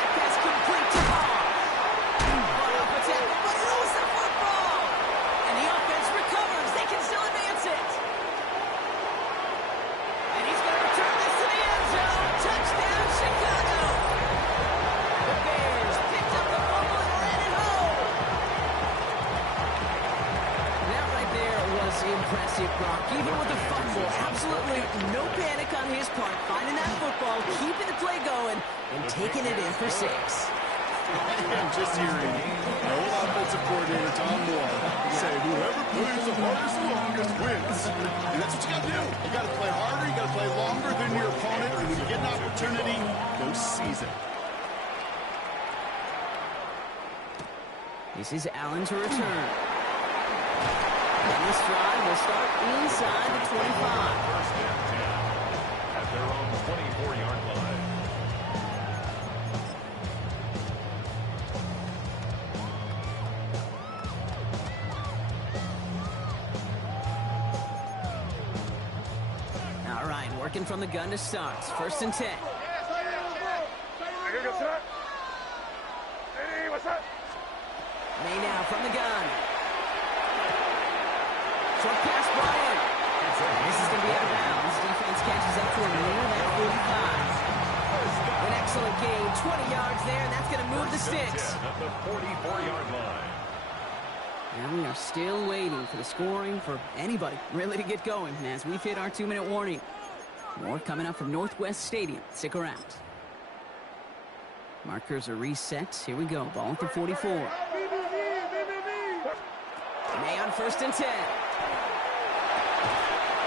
That pass complete to Ball. Ball up a tackle, but he loses the football. And the offense recovers. They can still advance it. And he's going to return this to the end zone. Touchdown, Chicago. The Bears picked up the fumble and ran it home. That right there was impressive, Brock. Even with the fumble, absolutely no panic on his part. Finding that football, keeping the play going, and taking it in for 6. I'm just hearing the old offensive coordinator, Tom Moore, say, whoever plays the hardest and longest wins. And that's what you got to do. You got to play harder, you got to play longer than your opponent, and when you get an opportunity, go seize it. This is Allen to return. And this drive will start inside the 25. First and 10 at their own 24-yard line. All right, working from the gun to start. First and 10. May now from the gun. Short pass, Bryant. This is going to be out of bounds. Defense catches up to him near that 45. An excellent gain, 20 yards there, and that's going to move the sticks. At the 44-yard line. And we are still waiting for the scoring for anybody really to get going as we've hit our 2-minute warning. More coming up from Northwest Stadium. Stick around. Markers are reset. Here we go. Ball at the 44. May on first and 10.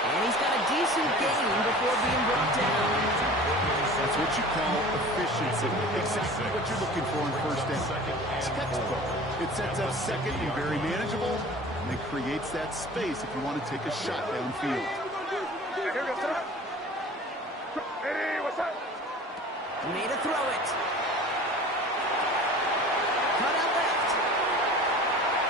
And he's got a decent gain before being brought down. That's what you call efficiency. Exactly what you're looking for in first down. Textbook. It sets up second and very manageable, and it creates that space if you want to take a shot downfield. Made a throw it. Cut out left.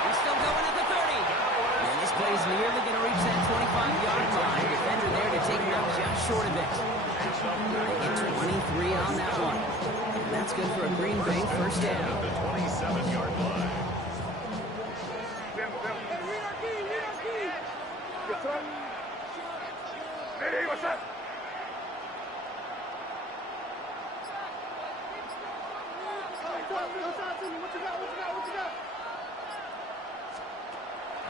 He's still going at the 30. And this play is nearly going to reach that 25-yard line. Defender there to take him out just short of it. They get 23 on that one. And that's good for a Green Bay first down. At the 27-yard line. What's up?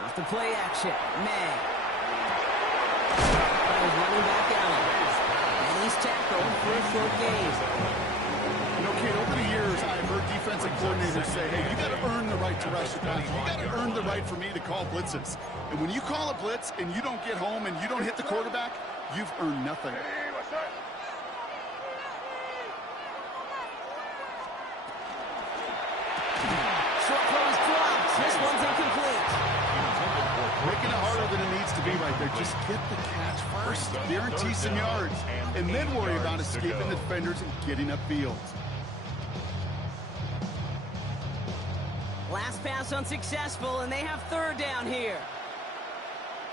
Off the play action, May. Running back Allen. And he's tackled for a short gain. You know, Kate, over the years, I've heard defensive coordinators say, hey, you got to earn the right to rush the passer. You got to earn the right for me to call blitzes. And when you call a blitz and you don't get home and you don't hit the quarterback, you've earned nothing. Short throw is dropped. This one's incomplete. Making it harder than it needs to be right there. Just get the catch first. Guarantee some yards. And then worry about escaping the defenders and getting upfield. Last pass unsuccessful, and they have third down here.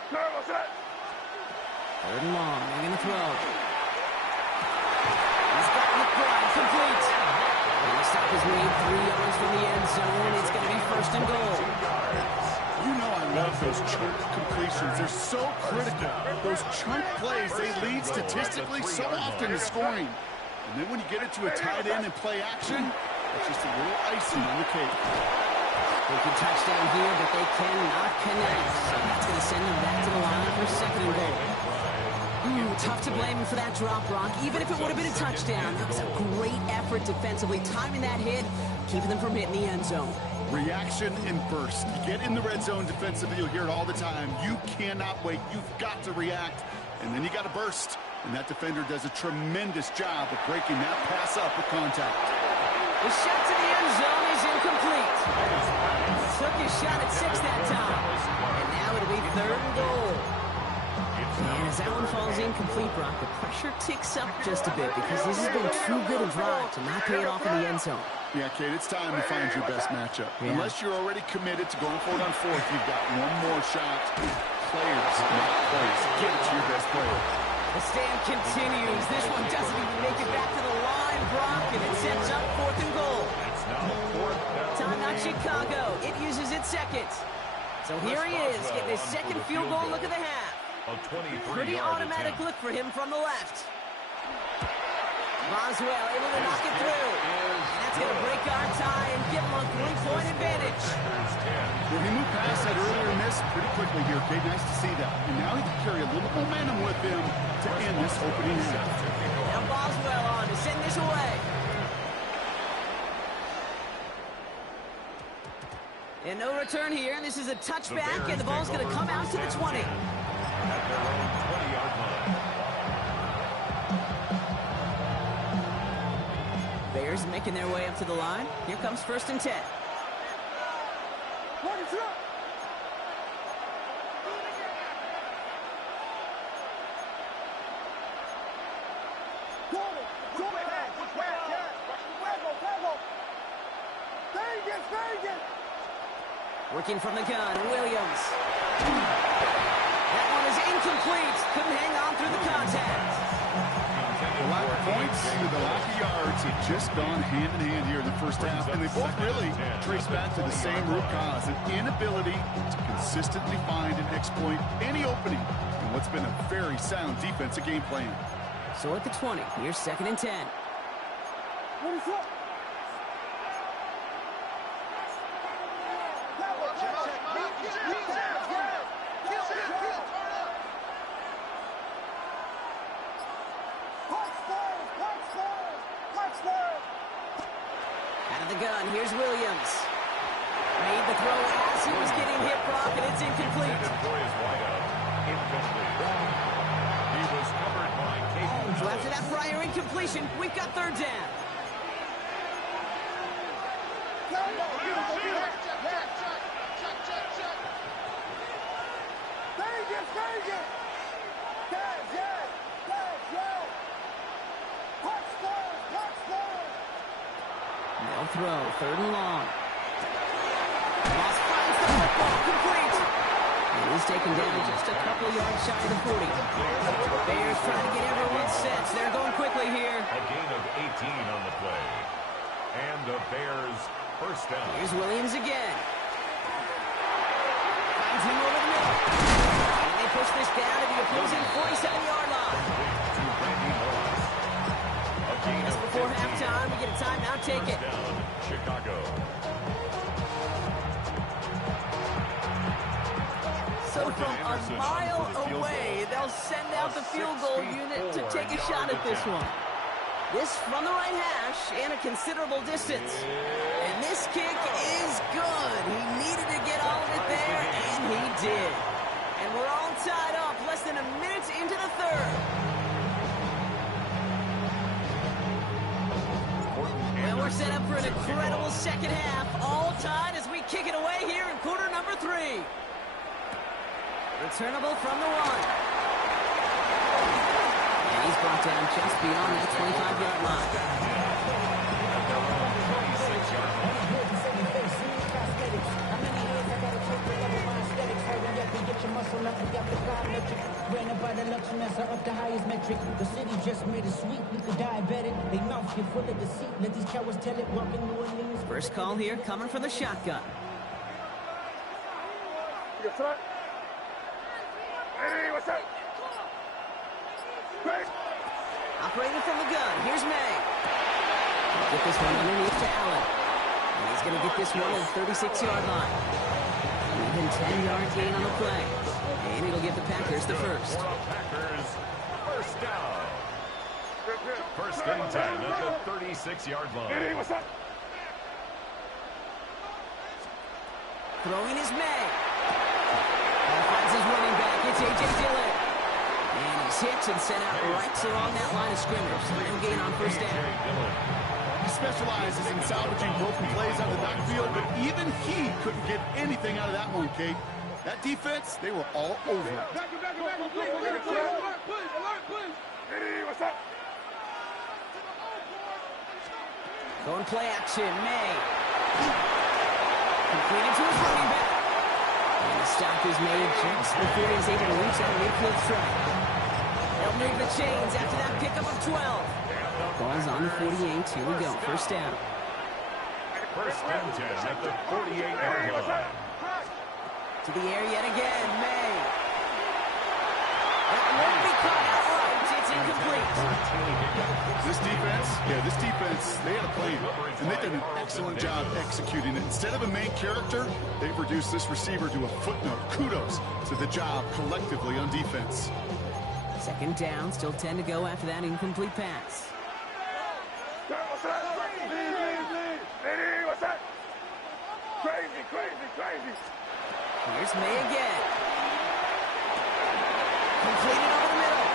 Third and long. They're going to throw. He's got McBride complete. And the stop is made 3 yards from the end zone. It's going to be first and goal. You know I love those chunk completions. They're so critical. Those chunk plays, they lead statistically so often to scoring. And then when you get it to a tight end and play action, it's just a little icing on the cake. They can touchdown here, but they cannot connect. So that's going to send them back to the line for second and goal. Tough to blame him for that drop, Brock. Even if it would have been a touchdown, that was a great effort defensively, timing that hit, keeping them from hitting the end zone. Reaction and burst. You get in the red zone defensively, you'll hear it all the time. You cannot wait. You've got to react, and then you got to burst. And that defender does a tremendous job of breaking that pass up with contact. The shot to the end zone is incomplete. Took his shot at 6 that time. And now it'll be third and goal. And as that one falls incomplete, Brock, the pressure ticks up just a bit because this has been too good a drive to not pay it off in the end zone. Yeah, Kate, it's time to find your best matchup. Yeah. Unless you're already committed to going for it on fourth, you've got one more shot. Players, not plays. Get it to your best player. The stand continues. This one doesn't even make it back to the line, Brock, and it sets up fourth and goal. It's now fourth down. Timeout Chicago. It uses its second. So here he is, getting his second field goal look of the half. Pretty automatic look for him from the left. Boswell able to knock it through. And that's going to break our tie and give him a 3-point advantage. Well, he moved past that earlier miss pretty quickly here, Kate. Nice to see that. And now he can carry a little momentum with him to end this opening half. Now Boswell on to send this away. And no return here. This is a touchback, and the ball's going to come out to the 20. At their own 20-yard line. Bears making their way up to the line. Here comes 1st and 10. Working from the gun, Williams. That one is incomplete. Couldn't hang on through the contact. The lack of points and the lack of yards have just gone hand in hand here in the first half, and they both really trace back to the same root cause, an inability to consistently find and exploit any opening in what's been a very sound defensive game plan. So at the 20, here's 2nd and 10. What is up? Out of the gun, here's Williams. Made the throw as he was getting hit, Brock, and it's incomplete. For his wideout, incomplete. He was covered by Caden. So after that prior incompletion, we've got 3rd down. No throw, 3rd and long. Moss finds the football, complete. And he's taken down just a couple yards shy of the 40. Bears trying to get everyone set. They're going quickly here. A gain of 18 on the play. And the Bears first down. Here's Williams again. Finds him over the middle. And they push this down to the opposing 47-yard line. To Randy Moss. A gain Just of before 15. halftime, we get a timeout, take it. First down, Chicago. So from a mile away, they'll send out the field goal unit to take a shot at this one. This from the right hash and a considerable distance. And this kick is good. He needed to get all of it there, and he did. And we're all tied up, less than a minute into the 3rd. Well, we're set up for an incredible second half. All tied as we kick it away here in quarter number 3. Returnable from the 1. And he's brought down just beyond that 25-yard line. Up the highest metric. The city just made it sweet. Look the diabetic. They mouth get full of deceit. Let these cowards tell it. Walking New Orleans. First call here coming from the shotgun. What's up? Hey, what's up? Great. Operating from the gun. Here's May. Get this one underneath to Allen. And he's going to get this one at the 36-yard line. Even 10-yard gain on the play. And it'll give the Packers the first. Packers first down. First and 10 at the 36-yard line. Hey, what's up? Throwing is May. That finds his running back. It's A.J. Dillon. And he's hit and sent out right along that line of scrimmage. So no gain on first down. He specializes in salvaging broken plays out of the backfield, but even he couldn't get anything out of that one, Kate. That defense, they were all over it. Hey, what's up? Going play action. May. Completed to his running back. And the stop is made just before he's able to reach that midfield strike. They'll move the chains after that pickup of 12. Ball's on the 48. Here we go. First down. First and 10 at the 48-yard line. To the air yet again. May. That won't be caught outright. It's incomplete. This defense, they had a plan, and they did an excellent job executing it. Instead of a main character, they've reduced this receiver to a footnote. Kudos to the job collectively on defense. Second down, still 10 to go after that incomplete pass. What's up? Hey, what's up? Crazy, crazy, crazy. Here's May again. Completed over the middle.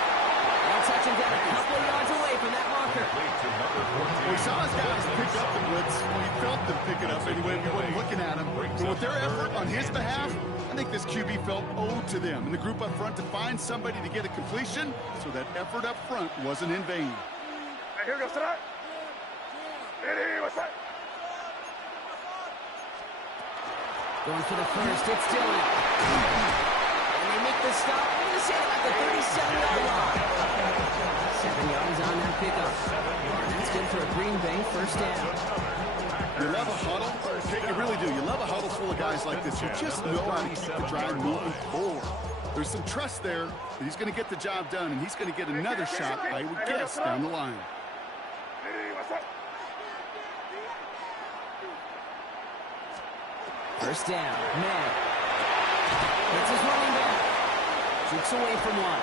They'll touch him down a couple of yards away from that marker. We saw his guys pick up the blitz. We felt them pick it up anyway. We weren't looking at him. But with their effort on his behalf, I think this QB felt owed to them and the group up front to find somebody to get a completion, so that effort up front wasn't in vain. Going for the first, it's Dillon. And they make the stop. I'm going to say about the 37-yard line. 7 yards on that pickup. And that's good for a Green Bay first down. You love a huddle. Okay, you really do. You love a huddle full of guys like this who just know how to keep the drive moving forward. There's some trust there that he's going to get the job done, and he's going to get another shot, I would guess, down the line. First down, May. It's his running back. Shoots away from one.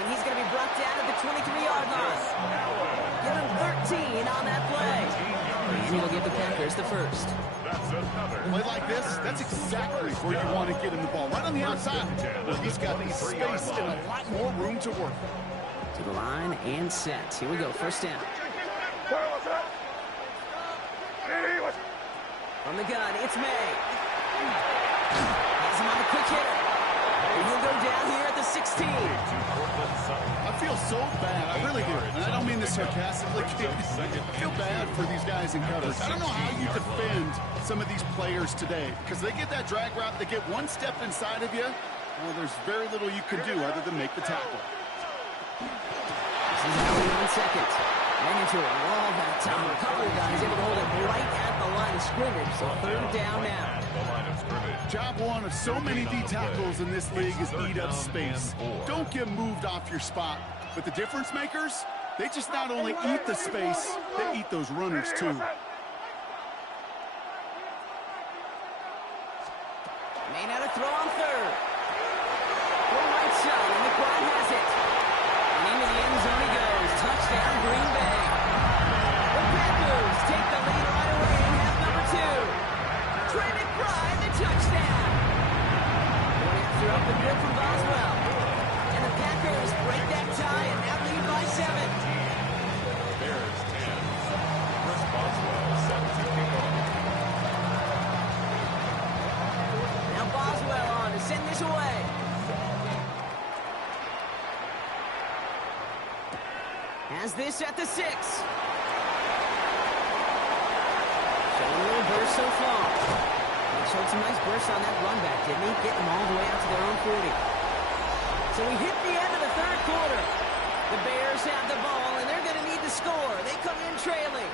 And he's going to be brought down at the 23-yard line. Give him 13 on that play. And he'll give the Packers the first. A play like this, that's exactly where you want to get him the ball. Right on the outside. Well, he's got the space and a lot more room to work. To the line and set. Here we go, first down. From the gun, it's May. Has him on a quick hitter. And he'll go down here at the 16. I feel so bad. I really do. And I don't mean this sarcastically. I feel bad for these guys in coverage. I don't know how you defend some of these players today, because they get that drag route, they get one step inside of you. Well, there's very little you can do other than make the tackle. This is Howie on second. Ran into a wall that time. A couple of guys able to hold it right at the line of scrimmage. So third down now. Job one of so many D tackles in this league is eat up space. Don't get moved off your spot. But the difference makers, they just not only eat the space, they eat those runners too. May not a throw on third. Go right side, and McBride has it. And into the end zone he goes. Touchdown, Green Bay. The Packers take the lead right away in half number 2. Trey McBride, the touchdown. One after up the field from Boswell. And the Packers break that tie and now lead by 7. Bears 10. Chris Boswell set to kick off. Now Boswell on to send this away. Has this at the 6. Showing a little burst so far. He showed some nice bursts on that run back, didn't he? Getting them all the way out to their own 40. So we hit the end of the third quarter. The Bears have the ball, and they're going to need to score. They come in trailing.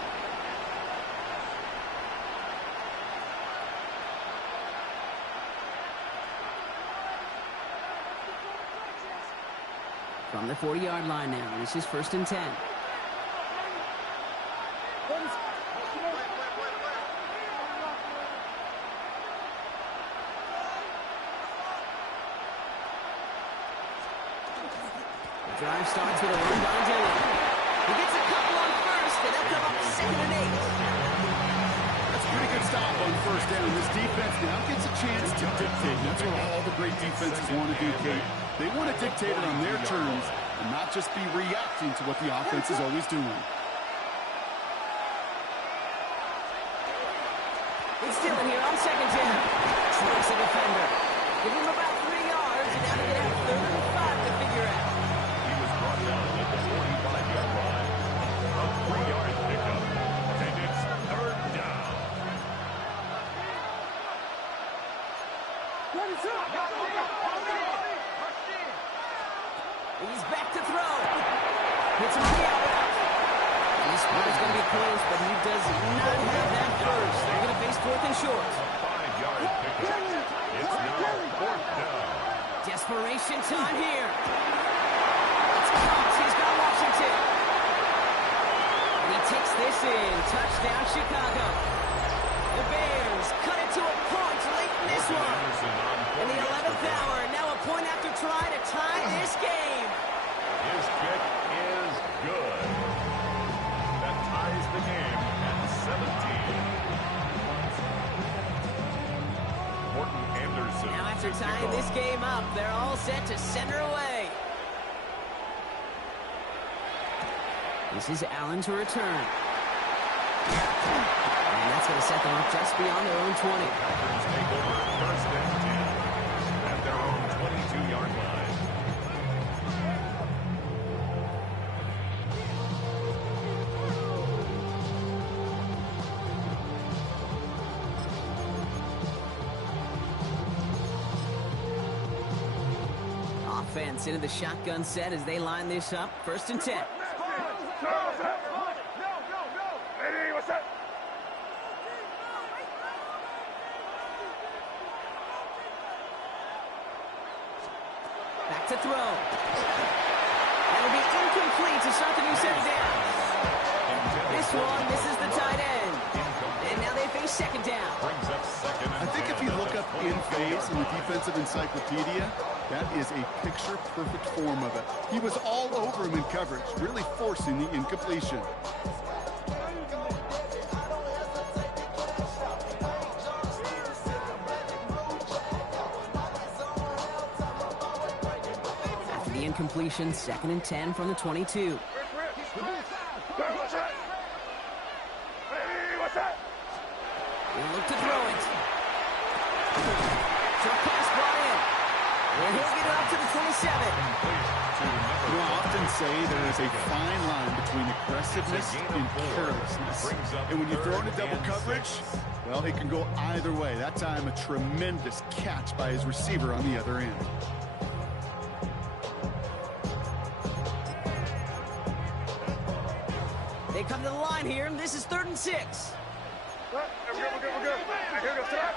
From the 40-yard line now, this is first and 10. The drive starts with a run by Dillon. He gets a couple on first, and they'll come up second and 8. That's a pretty good stop on first down. This defense now gets a chance to dictate. That's what all the great defenses want to do, Kate. They want to dictate it on their terms and not just be reacting to what the offense is always doing. It's Dillon here on second down. Slice the defender. Give him about 3 yards, and now they're going to have third and 5 to figure out. He was brought down at the 45-yard line. A 3-yard pickup. And it's third down. He's back to throw. Hits him on the out route. And this one is going to be close, but he does not have that first. They're going to face fourth and short. A 5-yard pickup. It's now fourth down. Desperation time here. It's Cox. He's got Washington. And he takes this in. Touchdown, Chicago. The Bears cut it to a point late in this one. In the 11th hour, now a point after try to tie this game. His kick is good. That ties the game at 17. Morton Anderson. Now After tying this game up, they're all set to center away. This is Allen to return. And that's going to set them up just beyond their own 20. Packers take over first and 10 at their own 22-yard line. Offense into the shotgun set as they line this up. First and 10. Ready, what's up? Back to throw. That'll be incomplete to start the new set of downs. This one misses the tight end. And now they face second down. I think if you look up in phase in the defensive encyclopedia, that is a picture-perfect form of it. He was all over him in coverage, really forcing the incompletion. After the incompletion, second and 10 from the 22. He'll look to throw it. Short pass brought in. And he'll get it up to the 27. We'll often say there is a fine line between aggressiveness and carelessness. And when you throw into double coverage, well, it can go either way. That time, a tremendous catch by his receiver on the other end. They come to the line here, and this is 3rd and 6. We're good. Here goes that.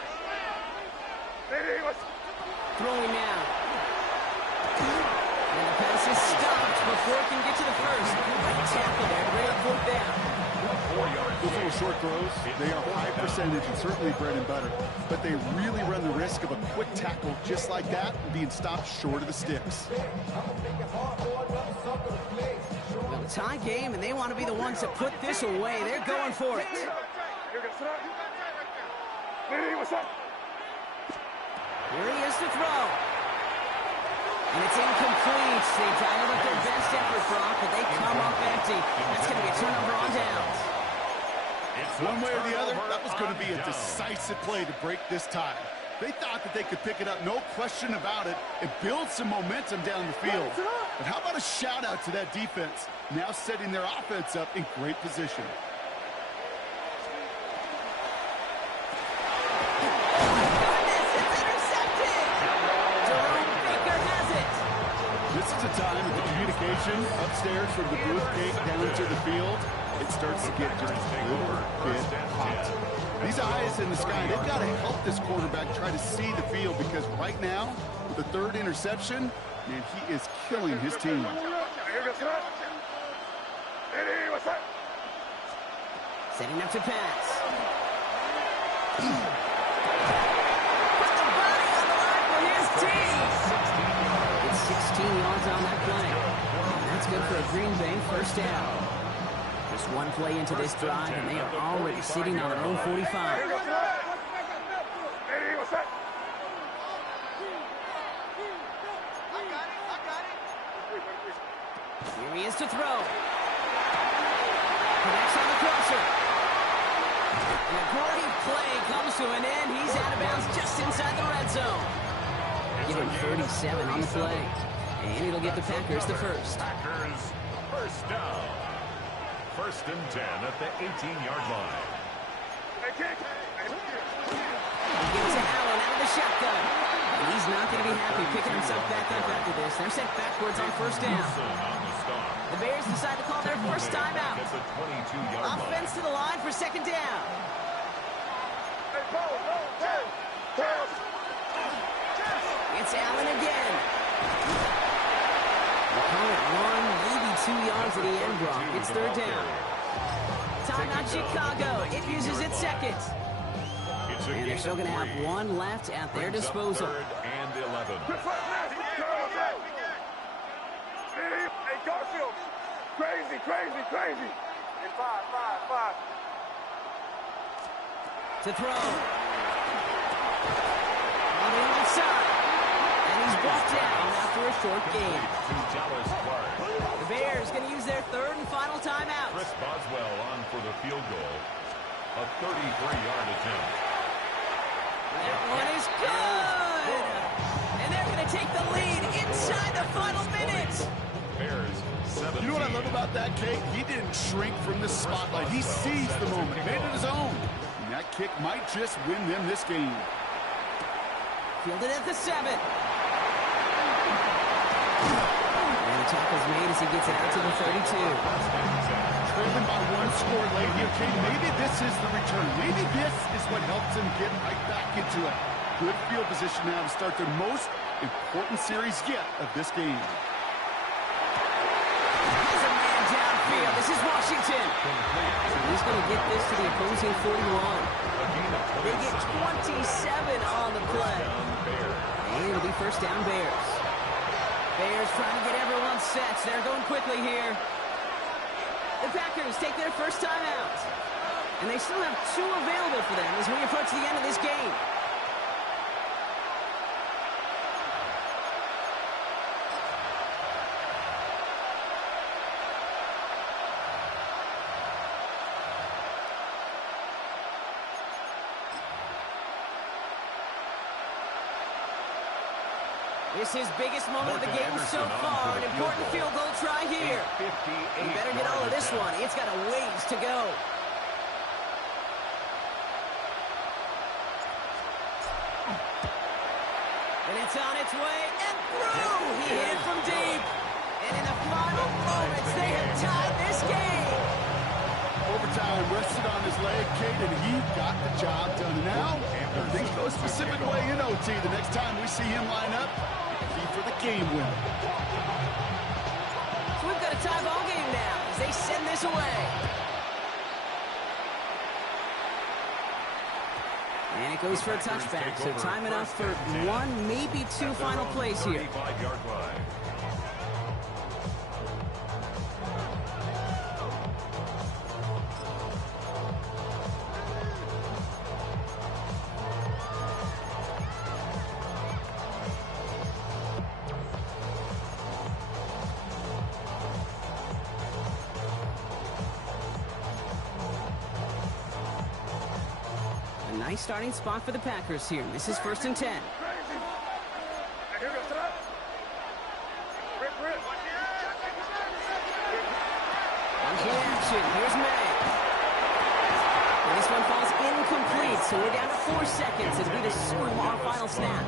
Throwing now. And the pass is stopped before it can get to the first. Great tackle there to bring up 4th down. Those little short throws, they are high percentage and certainly bread and butter. But they really run the risk of a quick tackle just like that being stopped short of the sticks. Well, tie game, and they want to be the ones to put this away. They're going for it. Here he is to throw. And it's incomplete. They dialed up their best effort, Brock, but they come up empty. That's going to be a turnover on downs. One way or the other, that was going to be a decisive play to break this tie. They thought that they could pick it up, no question about it, and build some momentum down the field. But how about a shout-out to that defense, now setting their offense up in great position. This is a time that the communication upstairs from the booth gate down to the field, it starts to get just a little bit hot. These eyes in the sky, they've got to help this quarterback try to see the field because right now, with the 3rd interception, man, he is killing his team. Setting up to pass. It's 16 yards on that play. And that's good for a Green Bay first down. Just one play into this drive, and they are already sitting on their own 45. Here he is to throw. Connects on the crosser. And a great play comes to an end. He's out of bounds just inside the red zone. Give him 37 on the play. And it'll give the Packers the first. Packers first down. 1st and 10 at the 18-yard line. He gives it Allen out of the shotgun. And he's not going to be happy picking himself back up after this. They're sent backwards on first down. The Bears decide to call their first timeout. Offense to the line for second down. It's Allen again. We'll call it 1, maybe 2 yards at the end, Brock. It's 3rd down. Timeout Chicago. It uses its second. And they're still going to have 1 left at their disposal. 3rd and 11. Hey, Garfield. Crazy. In 5. To throw. On the outside. brought down after a short gain. The Bears going to use their third and final timeout. Chris Boswell on for the field goal. A 33-yard attempt. That one is good. And they're going to take the lead inside the final minutes. Bears 17. You know what I love about that, Kate? He didn't shrink from the spotlight. He seized the moment. He made it his own. And that kick might just win them this game. Fielded at the 7. And the tackle's made as he gets it out to the 32. Trailing by one score late here, Kate. Maybe this is the return. Maybe this is what helps him get right back into it. Good field position now to start their most important series yet of this game. He's a man downfield. This is Washington. He's going to get this to the opposing 41. They get 27 on the play. And it'll be first down Bears. Bears trying to get everyone set. They're going quickly here. The Packers take their first time out. And they still have 2 available for them as we approach the end of this game. This is biggest moment of the game so far. An important field goal try here. You better get all of this one. It's got a ways to go. And it's on its way and through. He hit it from deep. And in the final moments, they have tied this game. Overtime rested on his leg, Kate, and he got the job done. Now, things go a specific way in OT. The next time we see him line up, for the game winner. So we've got a tie ball game now as they send this away. And it goes for a touchback, so time enough for 1, maybe 2 final plays here. Nice starting spot for the Packers here. This is first and 10. Play action. Here's May. And this one falls incomplete, so we're down to 4 seconds as we'd assume our final snap.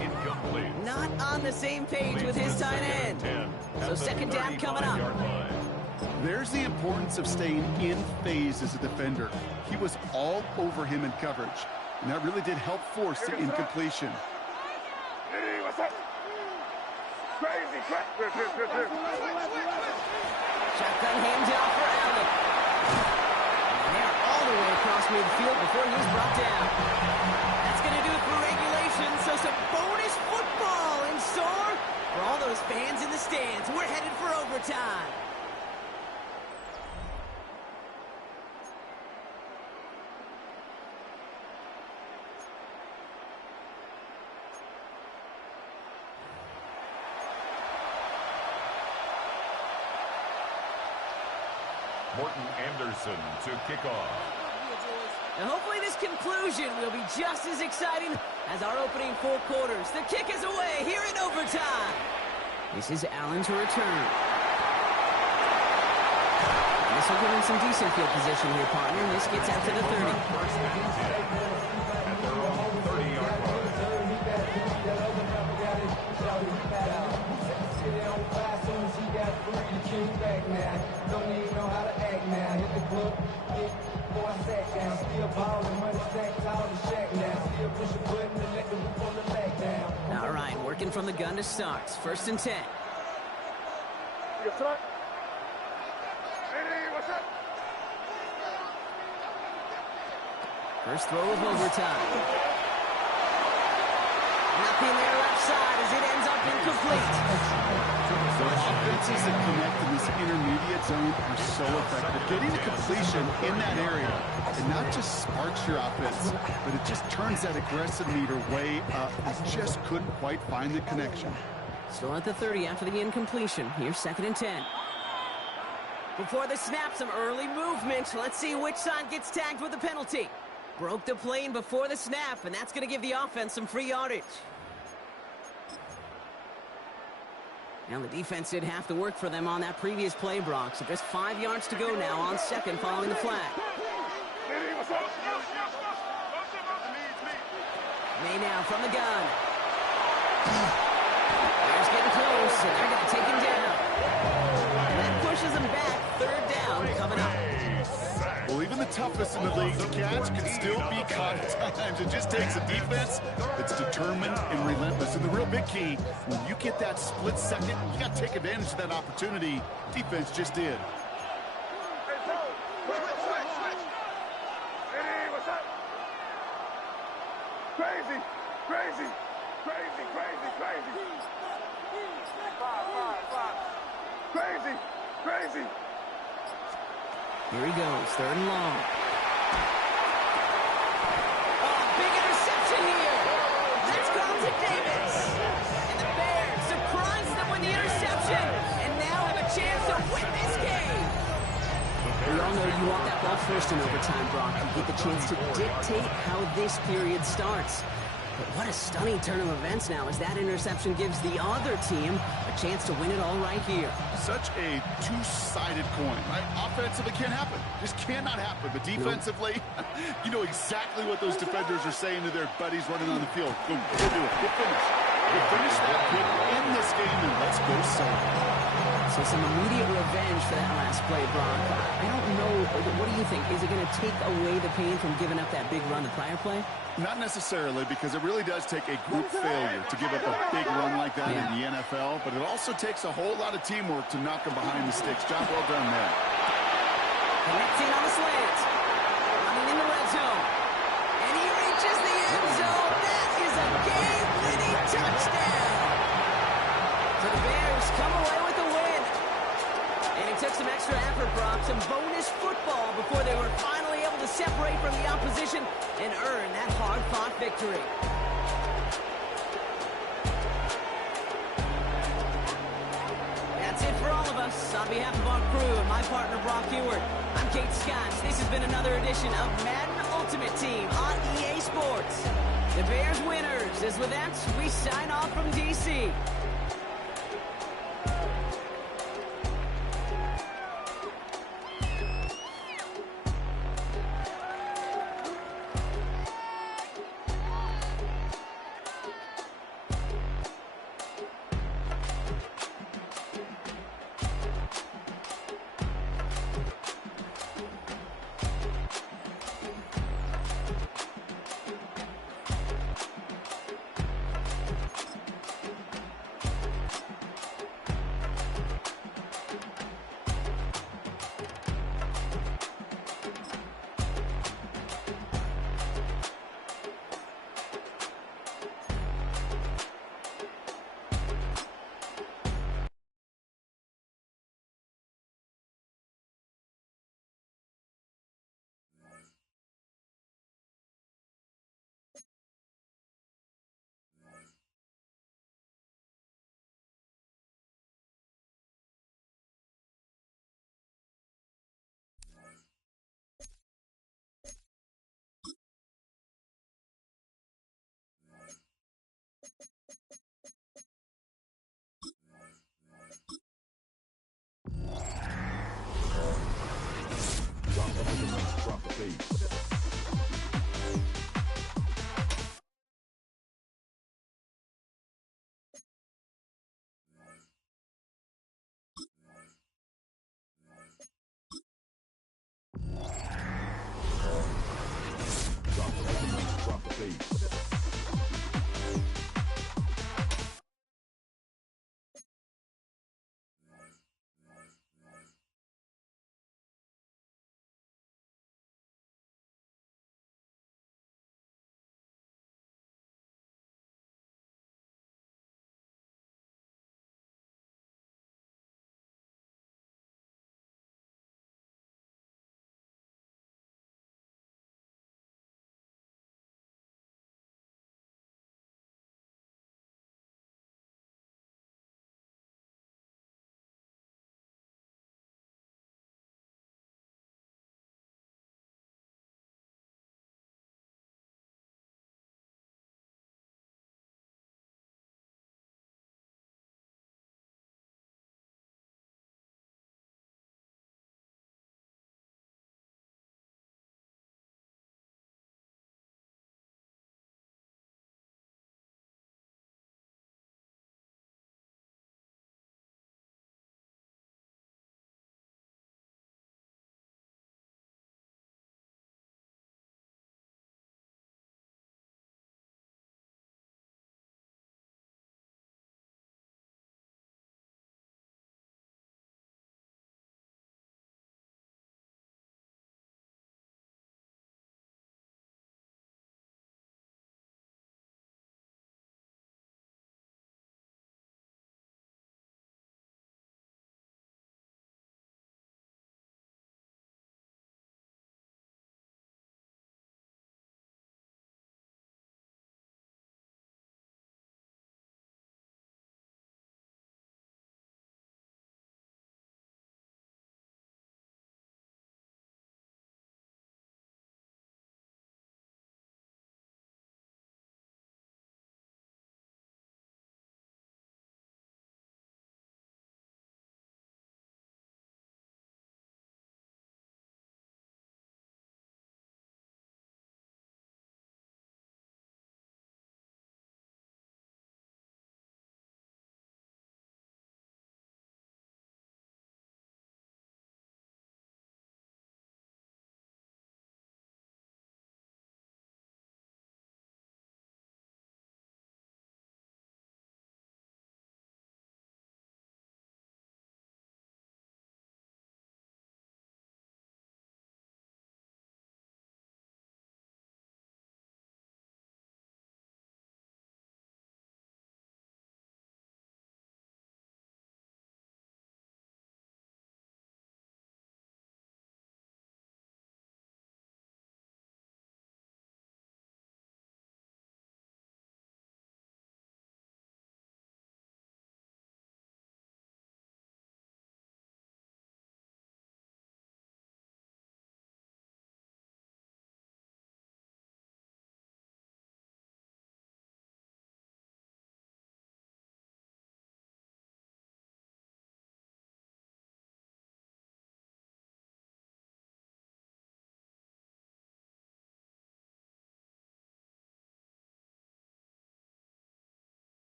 Incomplete. Not on the same page with his tight end. So second down coming up. There's the importance of staying in phase as a defender. He was all over him in coverage, and that really did help force the incompletion. Hey, what's up? Crazy, Shotgun handoff for Allen. And they're all the way across midfield before he's brought down. That's going to do it for regulation, so some bonus football in store for all those fans in the stands. We're headed for overtime. Morton Anderson to kick off. Now hopefully this conclusion will be just as exciting as our opening 4 quarters. The kick is away here in overtime. This is Allen to return. And this will give him some decent field position here, partner. And this gets out to the 30. First and 10 at their own 30-yard line. All right, working from the gun to start. First and 10. Yes, sir. Hey, what's up? First throw of overtime. Nothing there left side as it ends up incomplete. The offenses that connect in this intermediate zone are so effective. Getting a completion in that area, it not just sparks your offense, but it just turns that aggressive meter way up. It just couldn't quite find the connection. Still at the 30 after the incompletion. Here's 2nd and 10. Before the snap, some early movement. Let's see which side gets tagged with a penalty. Broke the plane before the snap, and that's going to give the offense some free yardage. Now the defense did have to work for them on that previous play, Brock. So just 5 yards to go now on 2nd following the flag. May now from the gun. Bears getting close, and they're going to take him down. And that pushes him back. 3rd down coming up. Well, even the toughest in the league, the catch can still be caught at times. It just takes a defense that's determined and relentless. And the real big key, when you get that split second, you got to take advantage of that opportunity. Defense just did. Crazy, crazy, crazy, crazy, crazy. Crazy, crazy. Here he goes, 3rd and long. Oh, big interception here. That's Carlton Davis. And the Bears surprise them with the interception and now have a chance to win this game. We all know you want that ball first in overtime, Brock. You get the chance to dictate how this period starts. But what a stunning turn of events now as that interception gives the other team a chance to win it all right here. Such a two-sided coin, right? Offensively can't happen. Just cannot happen. But defensively, you know exactly what those defenders are saying to their buddies running on the field. Go do it. Go finish. Go finish that pick in this game, and let's go solo. So some immediate revenge for that last play, Brock. I don't know. What do you think? Is it going to take away the pain from giving up that big run the prior play? Not necessarily, because it really does take a group failure to give up a big run like that in the NFL, but it also takes a whole lot of teamwork to knock them behind the sticks. Job well done there. Connecting on the slant. Running in the red zone. And he reaches the end zone. That is a game-winning touchdown. So the Bears come away with the win. And it took some extra effort, Brock, some bonus football before they were finally able to separate from the opposition and earn that hard-fought victory. That's it for all of us. On behalf of our crew and my partner, Brock Ewart, I'm Kate Scotts. This has been another edition of Madden Ultimate Team on EA Sports. The Bears winners. As with that, we sign off from D.C. Drop the bass. Drop the bass.